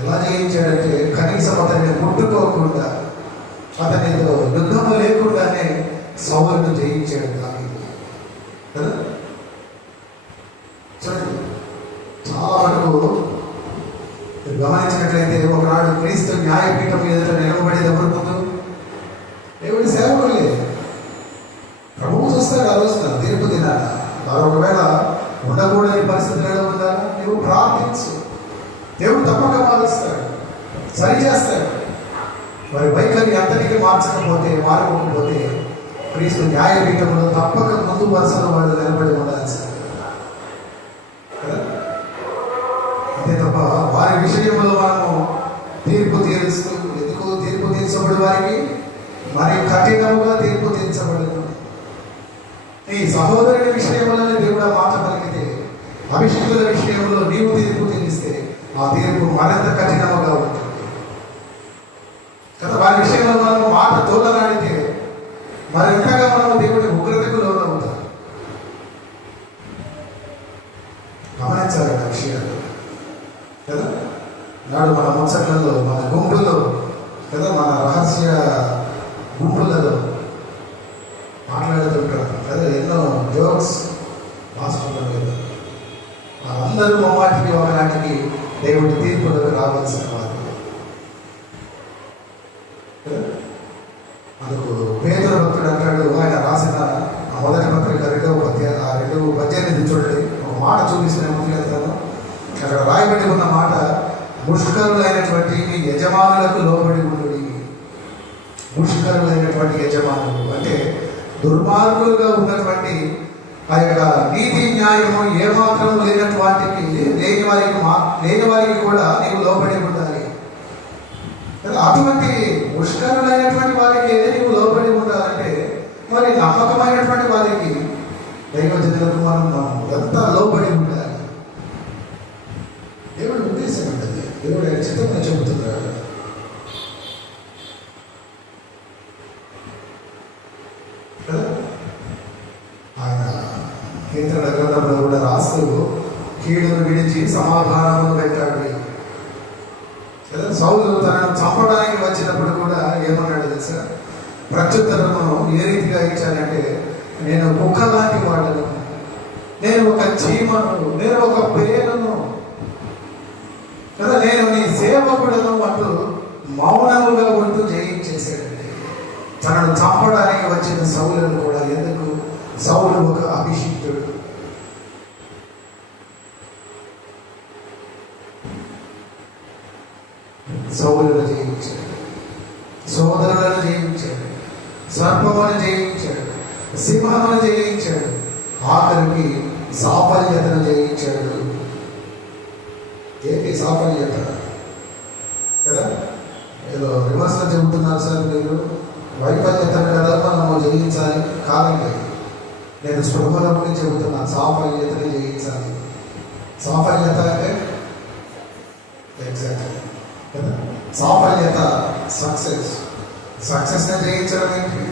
ఎలా జయించాడంటే, కనీసం అతన్ని ముట్టుకోకుండా, అతనితో యుద్ధము లేకుండానే సౌలును జయించాడు దావీదు కదా. చూడండి, చాలా వరకు గమనించినట్లయితే, ఒకనాడు క్రీస్తు న్యాయపీఠం ఎదుట నిలబడేది ఎవరు ముందు? దేవుడి సేవకులే. ప్రభువు చూస్తాడు ఆ రోజున తీర్పు దినాన. ఒకవేళ ఉండకూడని పరిస్థితులలో ఉండాలా, నువ్వు ప్రార్థించు. దేవుడు తప్పక మారుస్తాడు, సరి చేస్తాడు. వారి వైఖరి అంతటికి మార్చకపోతే, మారకపోతే క్రీస్తు న్యాయపీఠంలో తప్పక ముందు వరుసలో వాళ్ళు నిలబడి ఉండాల్సింది కదా. అంతే తప్ప వారి విషయంలో మనము తీర్పు తీరుస్తూ, ఎందుకు తీర్పు తీర్చబడి వారికి మరి కఠినముగా తీర్పు తీర్చబడదు. నీ సహోదరుని విషయంలో దేవుడు మాట పలికితే, అభిషిక్తుల విషయంలో నీవు తీర్పు తీరిస్తే ఆ తీర్పు మరింత కఠినముగా ఉంటుంది కదా. వారి విషయంలో మనం మాట తోలనాడితే మరి ఎంతగా మనం దేవుడి ఉగ్రతకు లోనవుతాం. గమనించాలి ఆ విషయాలు కదా. నాడు మన ముచ్చట్లలో, మన గుంపులో కదా, మన రహస్య గుంపులలో మాట్లాడుతుంటాం కదా, ఎన్నో జోక్స్ మాస్టర్ల మీద. అందరూ మొమ్మాటికి ఒకనాటికి దేవుడి తీర్పులకు రావాల్సిన వారు. అందుకు పేతురు భక్తుడు అంటాడు, ఆయన రాసిన మొదటి పత్రిక 2:18 చూడండి. ఒక మాట చూపిస్తున్న ముందుకెళ్తాను. అక్కడ రాయబడి ఉన్న మాట, ముష్కరులైనటువంటి మీ యజమానులకు లోబడి ఉండుడి. ముష్కరులైనటువంటి యజమానులు అంటే దుర్మార్గులుగా ఉన్నటువంటి ఆ యొక్క నీతి న్యాయము ఏమాత్రం లేని వారికి కూడా నీవు లోబడి ఉండాలి. అటువంటి ముష్కరులైనటువంటి వారికి నీవు లోబడి ఉండాలంటే మరి నమ్మకమైనటువంటి వారికి, దైవజనులకు మనం ఎంత లోబడి ఉండాలి. దేవుడి ఉద్దేశం ఉంటుంది, దేవుడు ఆయన చిత్తంగా చెబుతున్నాడు. ఆయన కీర్తన గ్రంథంలో కూడా రాస్తూ కీడును విడిచి సమాధానమును పెట్టాడు. సౌలు తనను చంపడానికి వచ్చినప్పుడు కూడా ఏమన్నాడు తెలుసా? ప్రత్యుత్తరము ఏ రీతిగా ఇచ్చానంటే, నేను కుక్క లాంటి వాడను, నేను ఒక చీమను, నేను ఒక పేరును కదా, నేను నీ సేవకుడను అంటూ మౌనముగా ఉంటూ జయించేశాడండి. తనను చంపడానికి వచ్చిన సౌలును కూడా. ఎందుకు? సౌలు ఒక అభిషిక్తుడు. సౌలును జయించాడు, సోదరులను జయించాడు, సర్పమును జయించాడు, సింహమును జయించాడు, ఆఖరికి సాఫల్యతను జయించాడు. ఏంటి సాఫల్యత కదా? ఏదో రివర్స్లో చెబుతున్నారు సార్ మీరు. వైఫల్యతను కదా మనము జయించాలి కాదండి. నేను స్పృహలోనే చెబుతున్నాను, సాఫల్యతని జయించాలి. సాఫల్యత అంటే ఎగ్జాక్ట్ కదా, సాఫల్యత సక్సెస్ని జయించడం ఏంటి?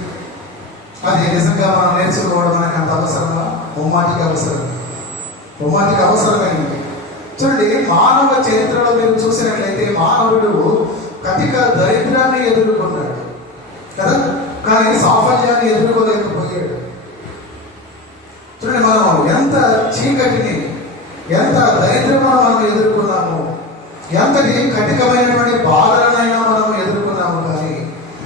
అది నిజంగా మనం నేర్చుకోవడం మనకి అంత అవసరమా? ముమ్మాటికి అవసరమైంది. చూడండి, మానవ చరిత్రలో మీరు చూసినట్లయితే మానవుడు కటిక దరిద్రాన్ని ఎదుర్కొన్నాడు కదా, కానీ సాఫల్యాన్ని ఎదుర్కోలేకపోయాడు. చూడండి, మనం ఎంత చీకటిని, ఎంత దరిద్రమో మనం ఎదుర్కొన్నాము, ఎంతటి కఠినమైనటువంటి బాధలనైనా మనం ఎదుర్కొన్నాము, కానీ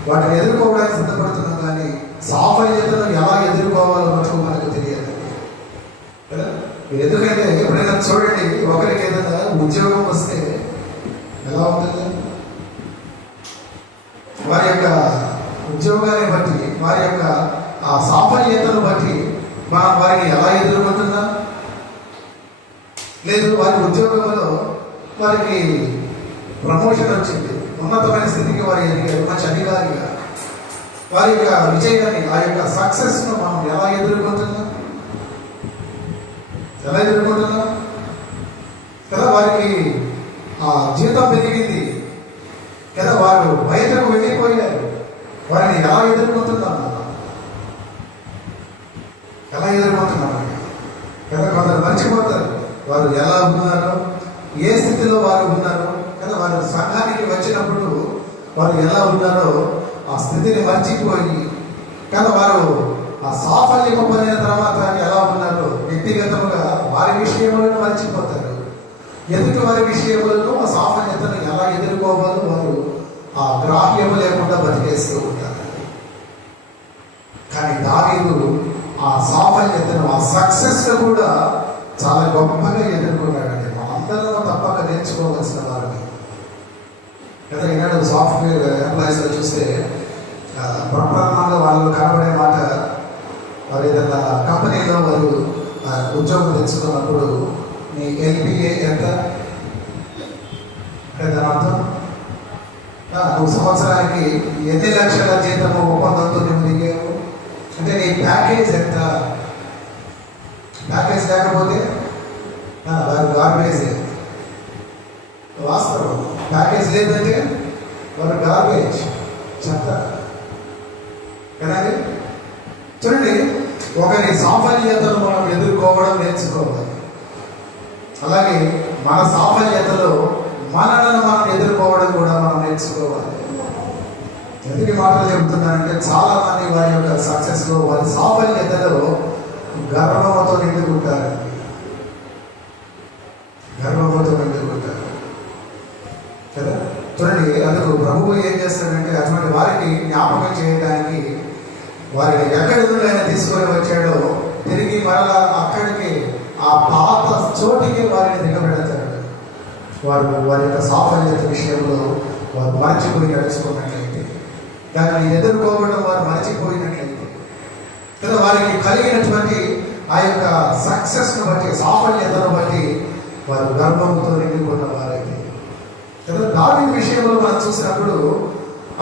వాటిని ఎదుర్కోవడానికి సిద్ధపడుతున్నాం. కానీ సాఫల్యతను ఎలా ఎదుర్కోవాలో మటుకు మనకు తెలియదు కదా. ఎందుకంటే ఎప్పుడైనా చూడండి, ఒకరికి ఏదైనా ఉద్యోగం వస్తే ఎలా ఉంటుంది? వారి యొక్క ఉద్యోగాన్ని బట్టి, వారి యొక్క ఆ సాఫల్యతను బట్టి మనం వారిని ఎలా ఎదుర్కొంటున్నాం? లేదు, వారి ఉద్యోగంలో వారికి ప్రమోషన్ వచ్చింది, ఉన్నతమైన స్థితికి వారు ఎదిగారు, మంచి అధికారిగా. వారి యొక్క విజయాన్ని, ఆ యొక్క సక్సెస్ను మనం ఎలా ఎదుర్కొంటున్నాం కదా. వారికి ఆ జీతం పెరిగింది కదా, వారు బయటకు వెళ్ళిపోయారు. వారిని ఎలా ఎదుర్కొంటున్నాం కదా. కొందరు మర్చిపోతారు వారు ఎలా ఉన్నారో, ఏ స్థితిలో వారు ఉన్నారో కదా. వారు సంఘానికి వచ్చినప్పుడు వారు ఎలా ఉన్నారో ఆ స్థితిని మర్చిపోయి కదా, వారు ఆ సాఫల్యం పొందిన తర్వాత ఎలా ఉన్నారో వ్యక్తిగతంగా వారి విషయంలో మర్చిపోతారు. ఎదుటి వారి విషయంలో ఆ సాఫల్యతను ఎలా ఎదుర్కోవాలో వారు ఆ గ్రాహ్యము లేకుండా బతికేస్తూ ఉంటారు. కానీ దావీదు ఆ సాఫల్యతను, ఆ సక్సెస్ను కూడా చాలా గొప్పగా ఎదుర్కొన్నాడండి. మనందరం తప్పక నేర్చుకోవాల్సిన వారిని కదా. ఈనాడు సాఫ్ట్వేర్ ఎంప్లాయీస్లో చూస్తే ప్రప్రథమంగా వాళ్ళు కనబడే మాట, వారు ఏదైనా కంపెనీలో వారు ఉద్యోగం తెచ్చుకున్నప్పుడు నీ ఎల్పిఏ ఎంత దాని అర్థం, నువ్వు సంవత్సరానికి ఎన్ని లక్షల జీతము ఒప్పందంతో నువ్వు దిగావు అంటే నీ ప్యాకేజ్ ఎంత. ప్యాకేజ్ లేకపోతే వారి గార్బేజ్. వాస్తవం, ప్యాకేజ్ లేదంటే వారు గార్బేజ్, చెత్త కదండి. చూడండి, ఒకరి సాఫల్యతను మనం ఎదుర్కోవడం నేర్చుకోవాలి. అలాగే మన సాఫల్యతలో మనలను మనం ఎదుర్కోవడం కూడా మనం నేర్చుకోవాలి. ఎందుకు ఈ మాటలు చెబుతున్నానంటే చాలా మంది వారి యొక్క సక్సెస్లో, వారి సాఫల్యతలో గర్వంతో నిండుకుంటారు. గర్వంతో నిండుకుంటారు కదా. చూడండి, అందుకు ప్రభువు ఏం చేస్తాడంటే అటువంటి వారికి జ్ఞాపకం చేయడానికి వారిని ఎక్కడి నుండి ఆయన తీసుకొని వచ్చాడో తిరిగి మరలా అక్కడికి ఆ పాత చోటికి వారిని దిగబెడతాడు. వారి యొక్క సాఫల్యత విషయంలో వారు మరచిపోయి నడుచుకున్నట్లయితే, దాన్ని ఎదుర్కోవడం వారు మరచిపోయినట్లయితే కదా, వారికి కలిగినటువంటి ఆ యొక్క సక్సెస్ను బట్టి, సాఫల్యతను బట్టి వారు గర్వంతో నిండుకున్న వారైతే కదా. దావీదు విషయంలో మనం చూసినప్పుడు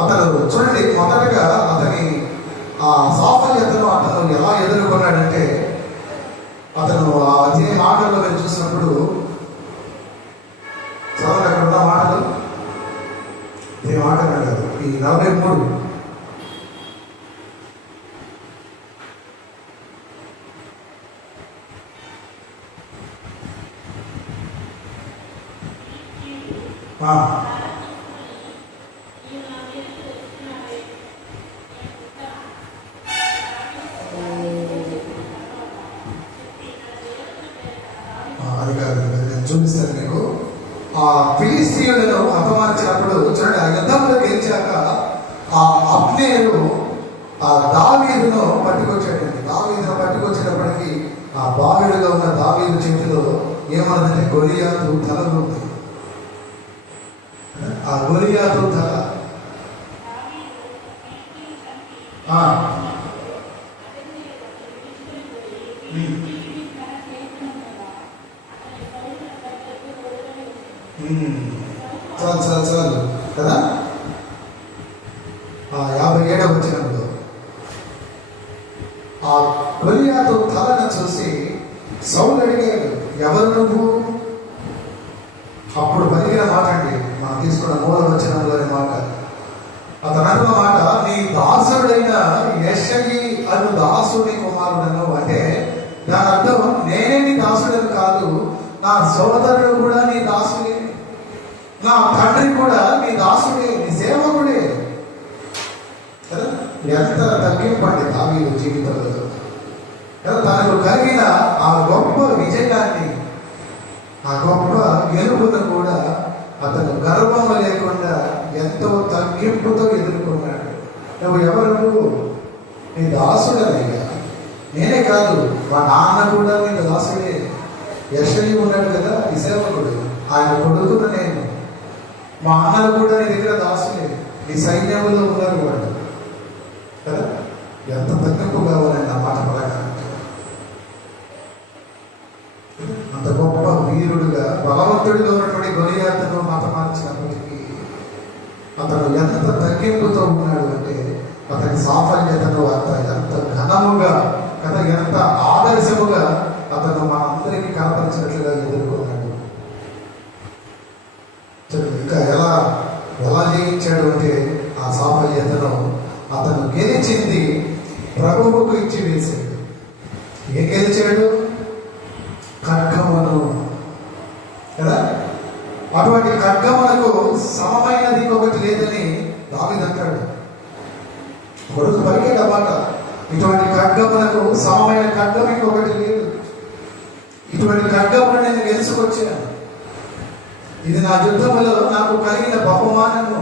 అతను చూడండి, మొదటగా అతని ఆ సాఫల్యతను అతను ఎలా ఎదుర్కొన్నాడంటే, అతను అదే మాటల్లో మేము చూసినప్పుడు చదవండి, అక్కడ ఉన్న మాటలు ఏ మాట కాదు, ఈ 43 అది కాదు, నేను చూపిస్తాను మీకు. ఆ ఫిలిస్తీయులను హతమార్చినప్పుడు చూడండి, ఆ యుద్ధంలో గెలిచాక ఆ అబ్నేరు ఆ దావీదును పట్టుకొచ్చాడండి. దావీదును పట్టుకొచ్చేటప్పటికి ఆ బాలుడుగా ఉన్న దావీదు చేతిలో ఏమన్నదంటే గొలియాతు తల ఉంది. ఆ గొలియాతు తల చాలు కదా. 57వ వచనంలో ఆ గొలియాతు తలను చూసి సౌలు అడిగాడు, ఎవరు నువ్వు? అప్పుడు పలికిన మాట అండి, మనం తీసుకున్న మూల వచనంలోని మాట. అతను అన్న మాట, నీ దాసుడైన యెషయి అను దాసుని కుమారుడను. అంటే దాని అర్థం నేనే నీ దాసుడని కాదు, నా సోదరుడు కూడా నీ దాసుడే, నా తండ్రి కూడా నీ దాసుడే, నీ సేవకుడే. ఎంత తగ్గింపండి దావీదు జీవితంలో కదా. తనకు కలిగిన ఆ గొప్ప విజయాన్ని, ఆ గొప్ప గెలుపును కూడా అతను గర్వం లేకుండా ఎంతో తగ్గింపుతో ఎదుర్కొన్నాడు. నువ్వు ఎవరు? నీ దాసుడనయ్యా. నేనే కాదు, మా నాన్న కూడా నీ దాసుడే. యెషయి ఉన్నాడు కదా, ఈ సేవకుడు, ఆయన కొడుకును నేను. మా అన్నలు కూడా నీ దగ్గర దాసులే, నీ సైన్యంలో ఉన్నారు వాళ్ళు కదా. ఎంత తగ్గింపు కావాలని ఆ మాట పలకాలంటే. అంత గొప్ప వీరుడుగా, బలవంతుడిగా ఉన్నటువంటి గొలియాతును హతమార్చినప్పటికీ అతను ఎంత తగ్గింపుతో ఉన్నాడు అంటే, అతని సాఫల్యతను ఎంత ఘనముగా కదా, ఎంత ఆదర్శముగా అతను మనందరికీ కనపరిచినట్లుగా ఎదుర్కొన్నాడు. ఇంకా ఎలా జయించాడు అంటే, ఆ సాఫల్యతను అతను గెలిచింది ప్రభువుకు ఇచ్చి వేశాడు. ఏం గెలిచాడు? ఖడ్గమును కదా. అటువంటి ఖడ్గములకు సమమైనది ఇంకొకటి లేదని దావీదు అంటాడు. కొడుకు పలికేటమాట, ఇటువంటి ఖడ్గములకు సమమైన ఖడ్గం ఇంకొకటి లేదు. ఇటువంటి ఖడ్గమును నేను గెలుచుకొచ్చాను. ఇది నా యుద్ధంలో నాకు కలిగిన బహుమానము.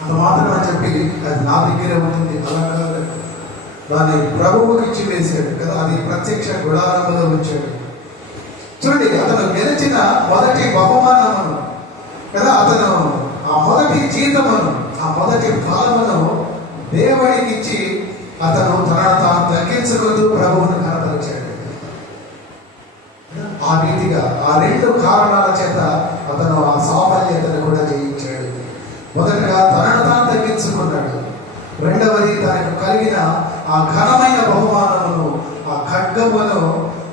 అంత మాత్రం అని చెప్పి అది నా దగ్గరే ఉంటుంది అలా కాదు. దాన్ని ప్రభువుకి ఇచ్చి వేశాడు కదా, అది ప్రత్యక్ష గుడారములో ఉంచాడు. చూడండి, అతను గెలిచిన మొదటి బహుమానమును కదా, అతను ఆ మొదటి జీతమును, ఆ మొదటి ఫలమును దేవుడికి ఇచ్చి అతను తనను తాను తగ్గించుకుంటూ ప్రభువును కనపరిచాడు. ఆ రీతిగా ఆ రెండు కారణాల చేత అతను ఆ సాఫల్యతను కూడా జయించాడు. మొదటగా తనను తాను తగ్గించుకున్నాడు. రెండవది, తనకు కలిగిన ఆ ఘనమైన బహుమానమును, ఆ ఖడ్గమును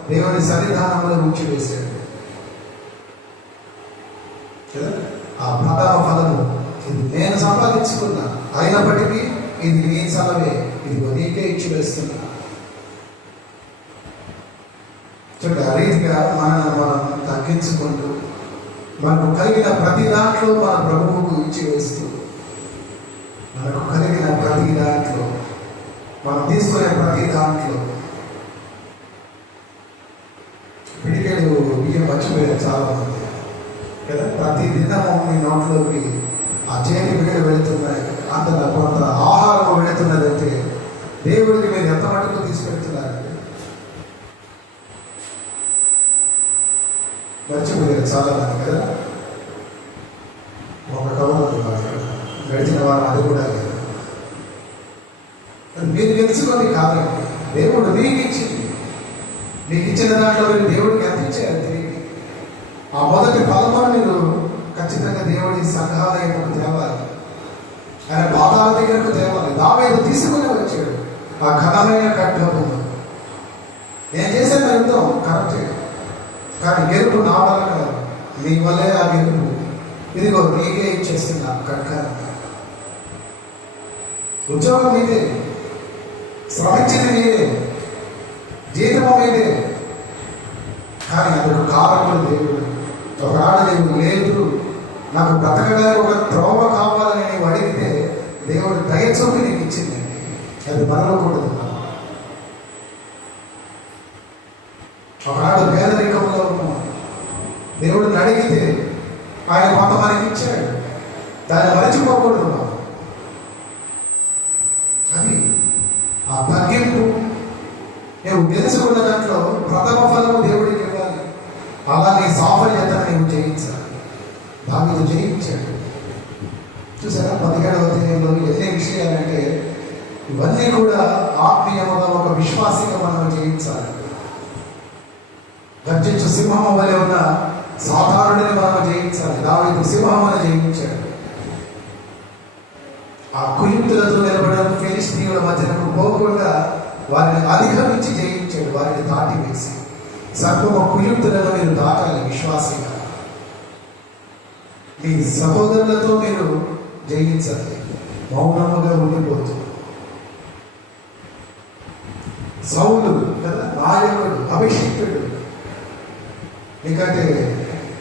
దేవుని సన్నిధానంలో ఉంచివేశాడు. ఆ ప్రథమ ఫలము ఇది నేను సంపాదించుకున్నా, అయినప్పటికీ ఇది నీ సలవే, ఇది నీకే ఇచ్చి వేస్తున్నా. చూడండి, ఆ రీతిగా మనల్ని మనం తగ్గించుకుంటూ మనకు కలిగిన ప్రతి దాంట్లో మన ప్రభువుకు ఇచ్చి వేస్తూ, మనకు కలిగిన ప్రతి దాంట్లో, మనం తీసుకునే ప్రతి దాంట్లో పిడికెడు బియ్యం మర్చిపోయారు చాలా మంది కదా. ప్రతి దినము మీ నోట్లోకి ఆ చేతి వేడి వెళుతున్నాయి, అంత కొంత ఆహారం వెళుతున్నదంటే దేవుడికి మీరు ఎంత మటుకు తీసుకెళ్తున్నారండి? మర్చిపోయారు చాలా మంది కదా. ఒక కవర్ గడిచిన వారు అది కూడా లేదు. మీరు తెలుసుకొని కాదండి, దేవుడు మీకు ఇచ్చింది. మీకు ఇచ్చిన దాంట్లో మీరు దేవుడికి ఎంత ఇచ్చారు తిరిగి? ఆ మొదటి ఫలమును మీరు ఖచ్చితంగా దేవుడి సంఘాలయముకు తేవాలి, ఆయన పాదాల దగ్గరకు తేవాలి. దావీదు తీసుకుని వచ్చాడు ఆ ఘనమైన ఖడ్గమును. నేను చేసిన యుద్ధం కరెక్టే, కానీ గెలుపు నా వల్ల కాదు, నీ వల్లే ఆ గెలుపు. ఇదిగో నీకే ఇచ్చేస్తున్నా ఖడ్గాన్ని. ఉద్యోగం మీదే, శ్రమించింది మీదే, జీతము మీదే, కానీ అదొక కారణం దేవుడు. ఒకనాడు నీవు లేదు, నాకు బ్రతకడానికి ఒక త్రోవ కావాలని నీవు అడిగితే దేవుడు దయచూపి నీకు ఇచ్చిందండి. అది మరవకూడదు. ఒకనాడు పేదరికంలో ఉన్నాం, దేవుడిని అడిగితే ఆయన కొంత మనకి ఇచ్చాడు, దాన్ని మరచిపోకూడదు. అది ఆ తగ్గింపు నువ్వు తెలుసుకున్న దాంట్లో ప్రథమ ఫలము దేవుడికి ఇవ్వాలి. అలా నీ సాఫల్యతను నీవు జయించాలి. దావీదు జయించాడు. చూసారా 17వ అధ్యాయంలో ఎన్ని విషయాలంటే ఇవన్నీ కూడా ఆత్మీయముగా ఒక విశ్వాసిగా మనం జయించాలి. గర్జించు సింహము వలె ఉన్న సాధారణుడిని మనం జయించాలి. దావీదు సింహమును జయించాడు. ఆ కుయుక్తులతో నిలబడిన ఫిలిష్తీయుల మధ్యకు పోకుండా వారిని అధిగమించి జయించాడు, వారిని దాటి వేసి. సర్వము కుయుక్తులను మీరు దాటాలి విశ్వాసంగా. మీ సహోదరులతో మీరు జయించాలి, మౌనముగా ఉండిపోతూ. సౌలు కదా, నాయకుడు, అభిషిక్తుడు. ఎందుకంటే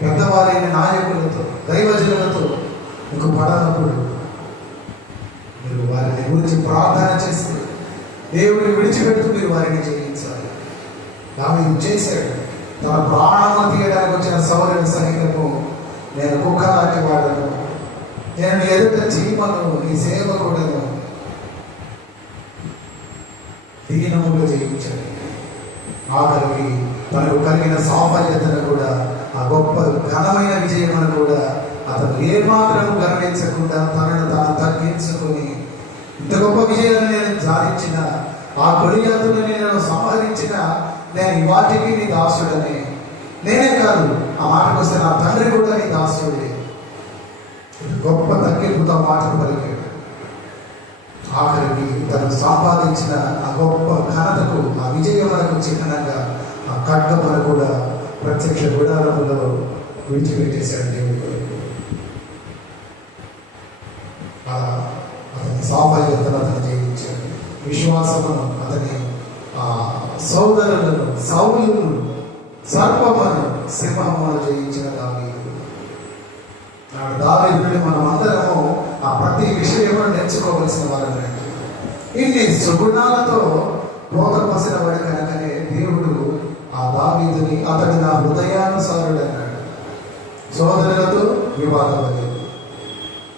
పెద్దవారైన నాయకులతో, దైవజనులతో మీకు పడనప్పుడు మీరు వారిని గురించి ప్రార్థన చేసి దేవుడిని విడిచిపెడుతూ మీరు వారిని జయించాలి. దావీదు చేశాడు. తన ప్రాణము తీయడానికి వచ్చిన సౌలుని సైన్యము, నేను కుక్క లాంటి వాడను, నేను ఎదుట చీమను, నీ సేవకుడను, దీనముగా జయించాడు. ఆఖరికి తనకు కలిగిన సాఫల్యతను కూడా, ఆ గొప్ప ఘనమైన విజయమును కూడా అతను ఏమాత్రం గర్వించకుండా తనను తాను తగ్గించుకొని, ఇంత గొప్ప విజయాన్ని నేను సాధించిన, ఆ గొలియాతుని నేను సంహరించిన, నేను వాటికి నీ దాసుడని. నేనే కాదు, ఆ మాటకు వస్తే నా తండ్రి కూడా నీ దాసుడే. గొప్ప తగ్గింపుతో మాటలు పలికాడు. ఆఖరికి తను సంపాదించిన ఆ గొప్ప ఘనతకు, ఆ విజయములకు చిహ్నంగా ఆ ఖడ్గమును కూడా ప్రత్యక్ష గుడారములో విడిచిపెట్టేశాడు దేవుడు కొరకు. అలా అతని సాఫల్యతను అతను జయించాడు. విశ్వాసమును, అతని సోదరులను, సౌలును, సర్పమును, సింహమును జయించిన దావీదు. దావీదుని మనం అందరము ఆ ప్రతి విషయమును నేర్చుకోవలసిన వారమే. ఇన్ని సుగుణాలతో పోతపోసిన వాడు కనుకనే దేవుడు ఆ దావీదుని అతడి నా హృదయానుసారుడు అన్నాడు. సోదరులతో వివాదం లేదు,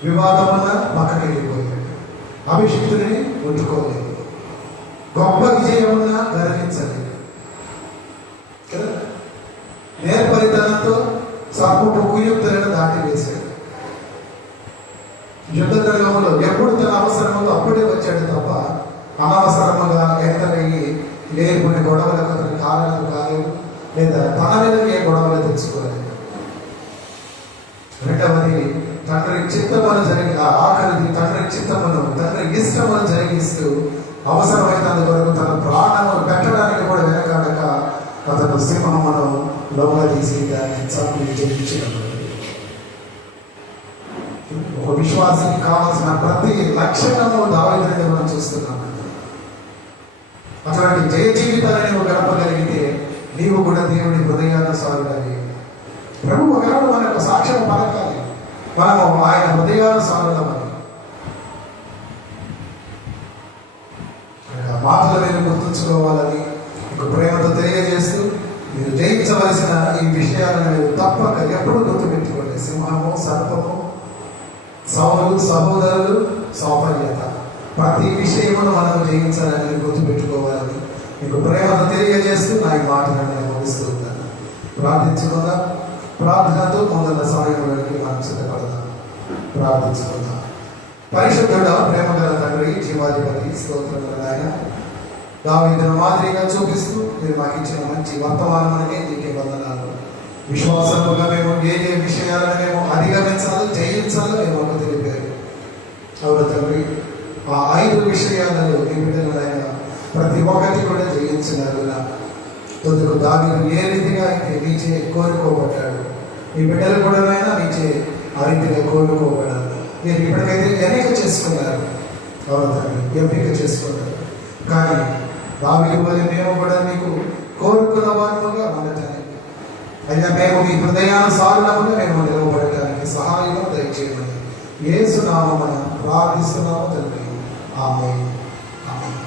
వివాదమున్న పక్కకి వెళ్ళిపోయాడు, అభిషిక్తుడిని ముట్టుకోలేదు. గొప్ప విజయమున గర్వించలేదు కదా. నేర్పరితనంతో సర్పపు కుయుక్తులను దాటి వేశాడు. యుద్ధ రంగంలో ఎప్పుడు తన అవసరములో అప్పుడే వచ్చాడు తప్ప అనవసరముగా ఎంతరయ్యి లేని గొడవలకు అతను కారణం కాలేదు, లేదా తన మీద ఏ గొడవలు తెచ్చుకోలేదు. రెండవది, తండ్రి చిత్తమును ఆఖరిది తండ్రి చిత్తమును తండ్రి ఇష్టమును జరిగిస్తూ అవసరమైనంత వరకు తన ప్రాణమును పెట్టడానికి కూడా వెనకాడక అతను సింహమును లోపల తీసి దాన్ని చంపి జయించినప్పుడు ఒక విశ్వాసానికి కావాల్సిన ప్రతి లక్షణము దావీదుని మనం చూస్తున్నాం. అటువంటి జయ జీవితాన్ని నువ్వు గడపగలిగితే నీవు కూడా దేవుడి హృదయానుసారుడని ప్రభు ఒకనాడు మనకు సాక్ష్యం పలకాలి. మనము ఆయన హృదయానుసారులమని మాటల మీద గుర్తుంచుకోవాలని మీకు ప్రేమతో తెలియజేస్తూ మీరు జయించవలసిన ఈ విషయాలను మీరు తప్పక ఎప్పుడు గుర్తుపెట్టుకోండి. సింహము, సర్పము, సౌలు, సహోదరులు, సౌపర్యత, ప్రతి విషయమును మనం జయించాలని గుర్తుపెట్టుకోవాలని మీకు ప్రేమతో తెలియజేస్తూ నా ఈ మాటలను నేను ముగిస్తూ ఉంటాను. ప్రార్థించుకుందాం. ప్రార్థనతో ముందున్న సమయంలోకి మనం సిద్ధపడదాం. ప్రార్థించుకుందాం. పరిశుద్ధుడ, ప్రేమ గల తండ్రి, జీవాధిపతి, స్తోత్రములు ఆయన, దావీదును మాదిరిగా చూపిస్తూ మీరు మాకు ఇచ్చిన మంచి వర్తమానానికి నీకే వందనాలు. విశ్వాసముగా మేము ఏ ఏ విషయాలను మేము అధిగమించాలో జయించాలో మేము మాకు తెలిపారు. అవును తండ్రి, ఆ 5 విషయాలలో ఈ బిడ్డలైన ప్రతి ఒక్కటి కూడా జయించినారు. తొందరకు దావీదు ఏ రీతిగా అయితే నీచే కోరుకోబడ్డాడు, ఈ బిడ్డలు కూడా నీచే ఆ రీతిగా కోరుకోబడ్డారు. మీరు ఇప్పటికైతే ఎన్నిక చేసుకున్నారు. అవును తండ్రి, ఎంపిక చేసుకున్నారు. కానీ దావీదు వల్ల మేము కూడా నీకు కోరుకున్న వారుగా ఉండటానికి, అయినా మేము మీ హృదయానుసారులముగా మేము నిలవబడటానికి సహాయం దయచేయమని యేసు నామమున ప్రార్థిస్తున్నాము తండ్రి. ఆమేన్. ఆమేన్.